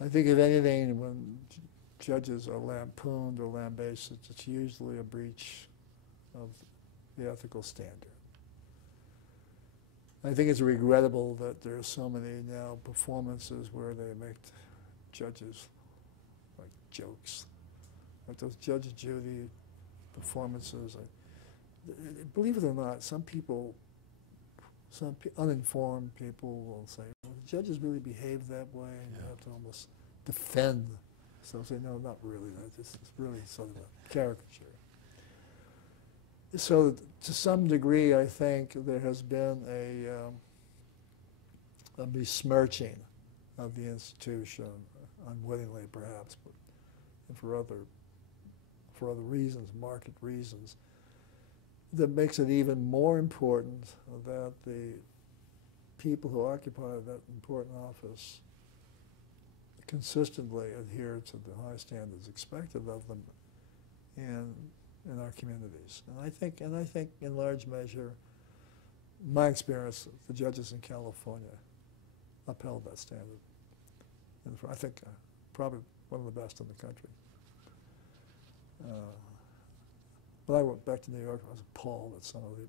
I think if anything, when judges are lampooned or lambasted, it's usually a breach of the ethical standard. I think it's regrettable that there are so many now performances where they make judges like jokes. Like those Judge Judy performances. Believe it or not, some uninformed people will say, well, the judges really behave that way, and you have to almost defend. So say, no, not really. It's really sort of a caricature. So to some degree, I think there has been a besmirching of the institution, unwittingly perhaps, but for other reasons, market reasons, that makes it even more important that the people who occupy that important office consistently adhere to the high standards expected of them in our communities. And I think in large measure, my experience, the judges in California upheld that standard. And I think probably one of the best in the country. When I went back to New York, I was appalled at some of the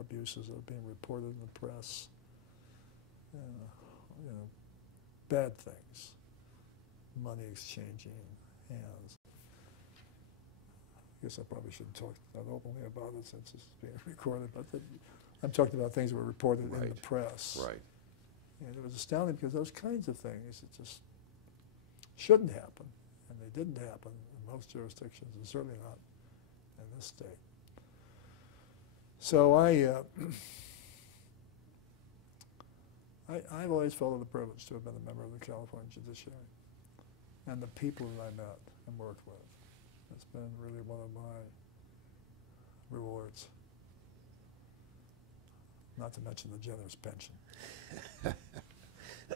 abuses that are being reported in the press. Bad things, money exchanging hands. I guess I probably shouldn't talk that openly about it since it's being recorded, but I'm talking about things that were reported in the press. Right. And it was astounding because those kinds of things, it just shouldn't happen. And they didn't happen in most jurisdictions, and certainly not in this state. So I've always felt it a privilege to have been a member of the California judiciary, and the people that I met and worked with. It's been really one of my rewards, not to mention the generous pension.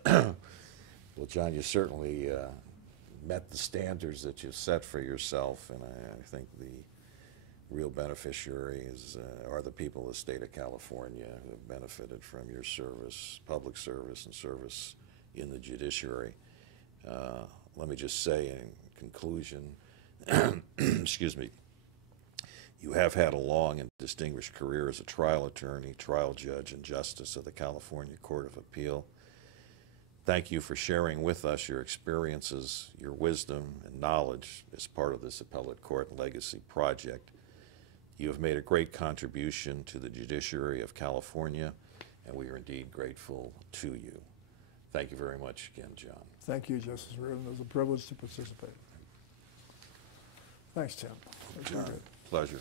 Well, John, you certainly met the standards that you've set for yourself, and I think the real beneficiaries are the people of the state of California who have benefited from your service, public service, and service in the judiciary. Let me just say in conclusion, excuse me, you have had a long and distinguished career as a trial attorney, trial judge, and justice of the California Court of Appeal. Thank you for sharing with us your experiences, your wisdom, and knowledge as part of this Appellate Court Legacy Project. You have made a great contribution to the judiciary of California, and we are indeed grateful to you. Thank you very much again, John. Thank you, Justice Reardon. It was a privilege to participate. Thanks, Tim. John, pleasure.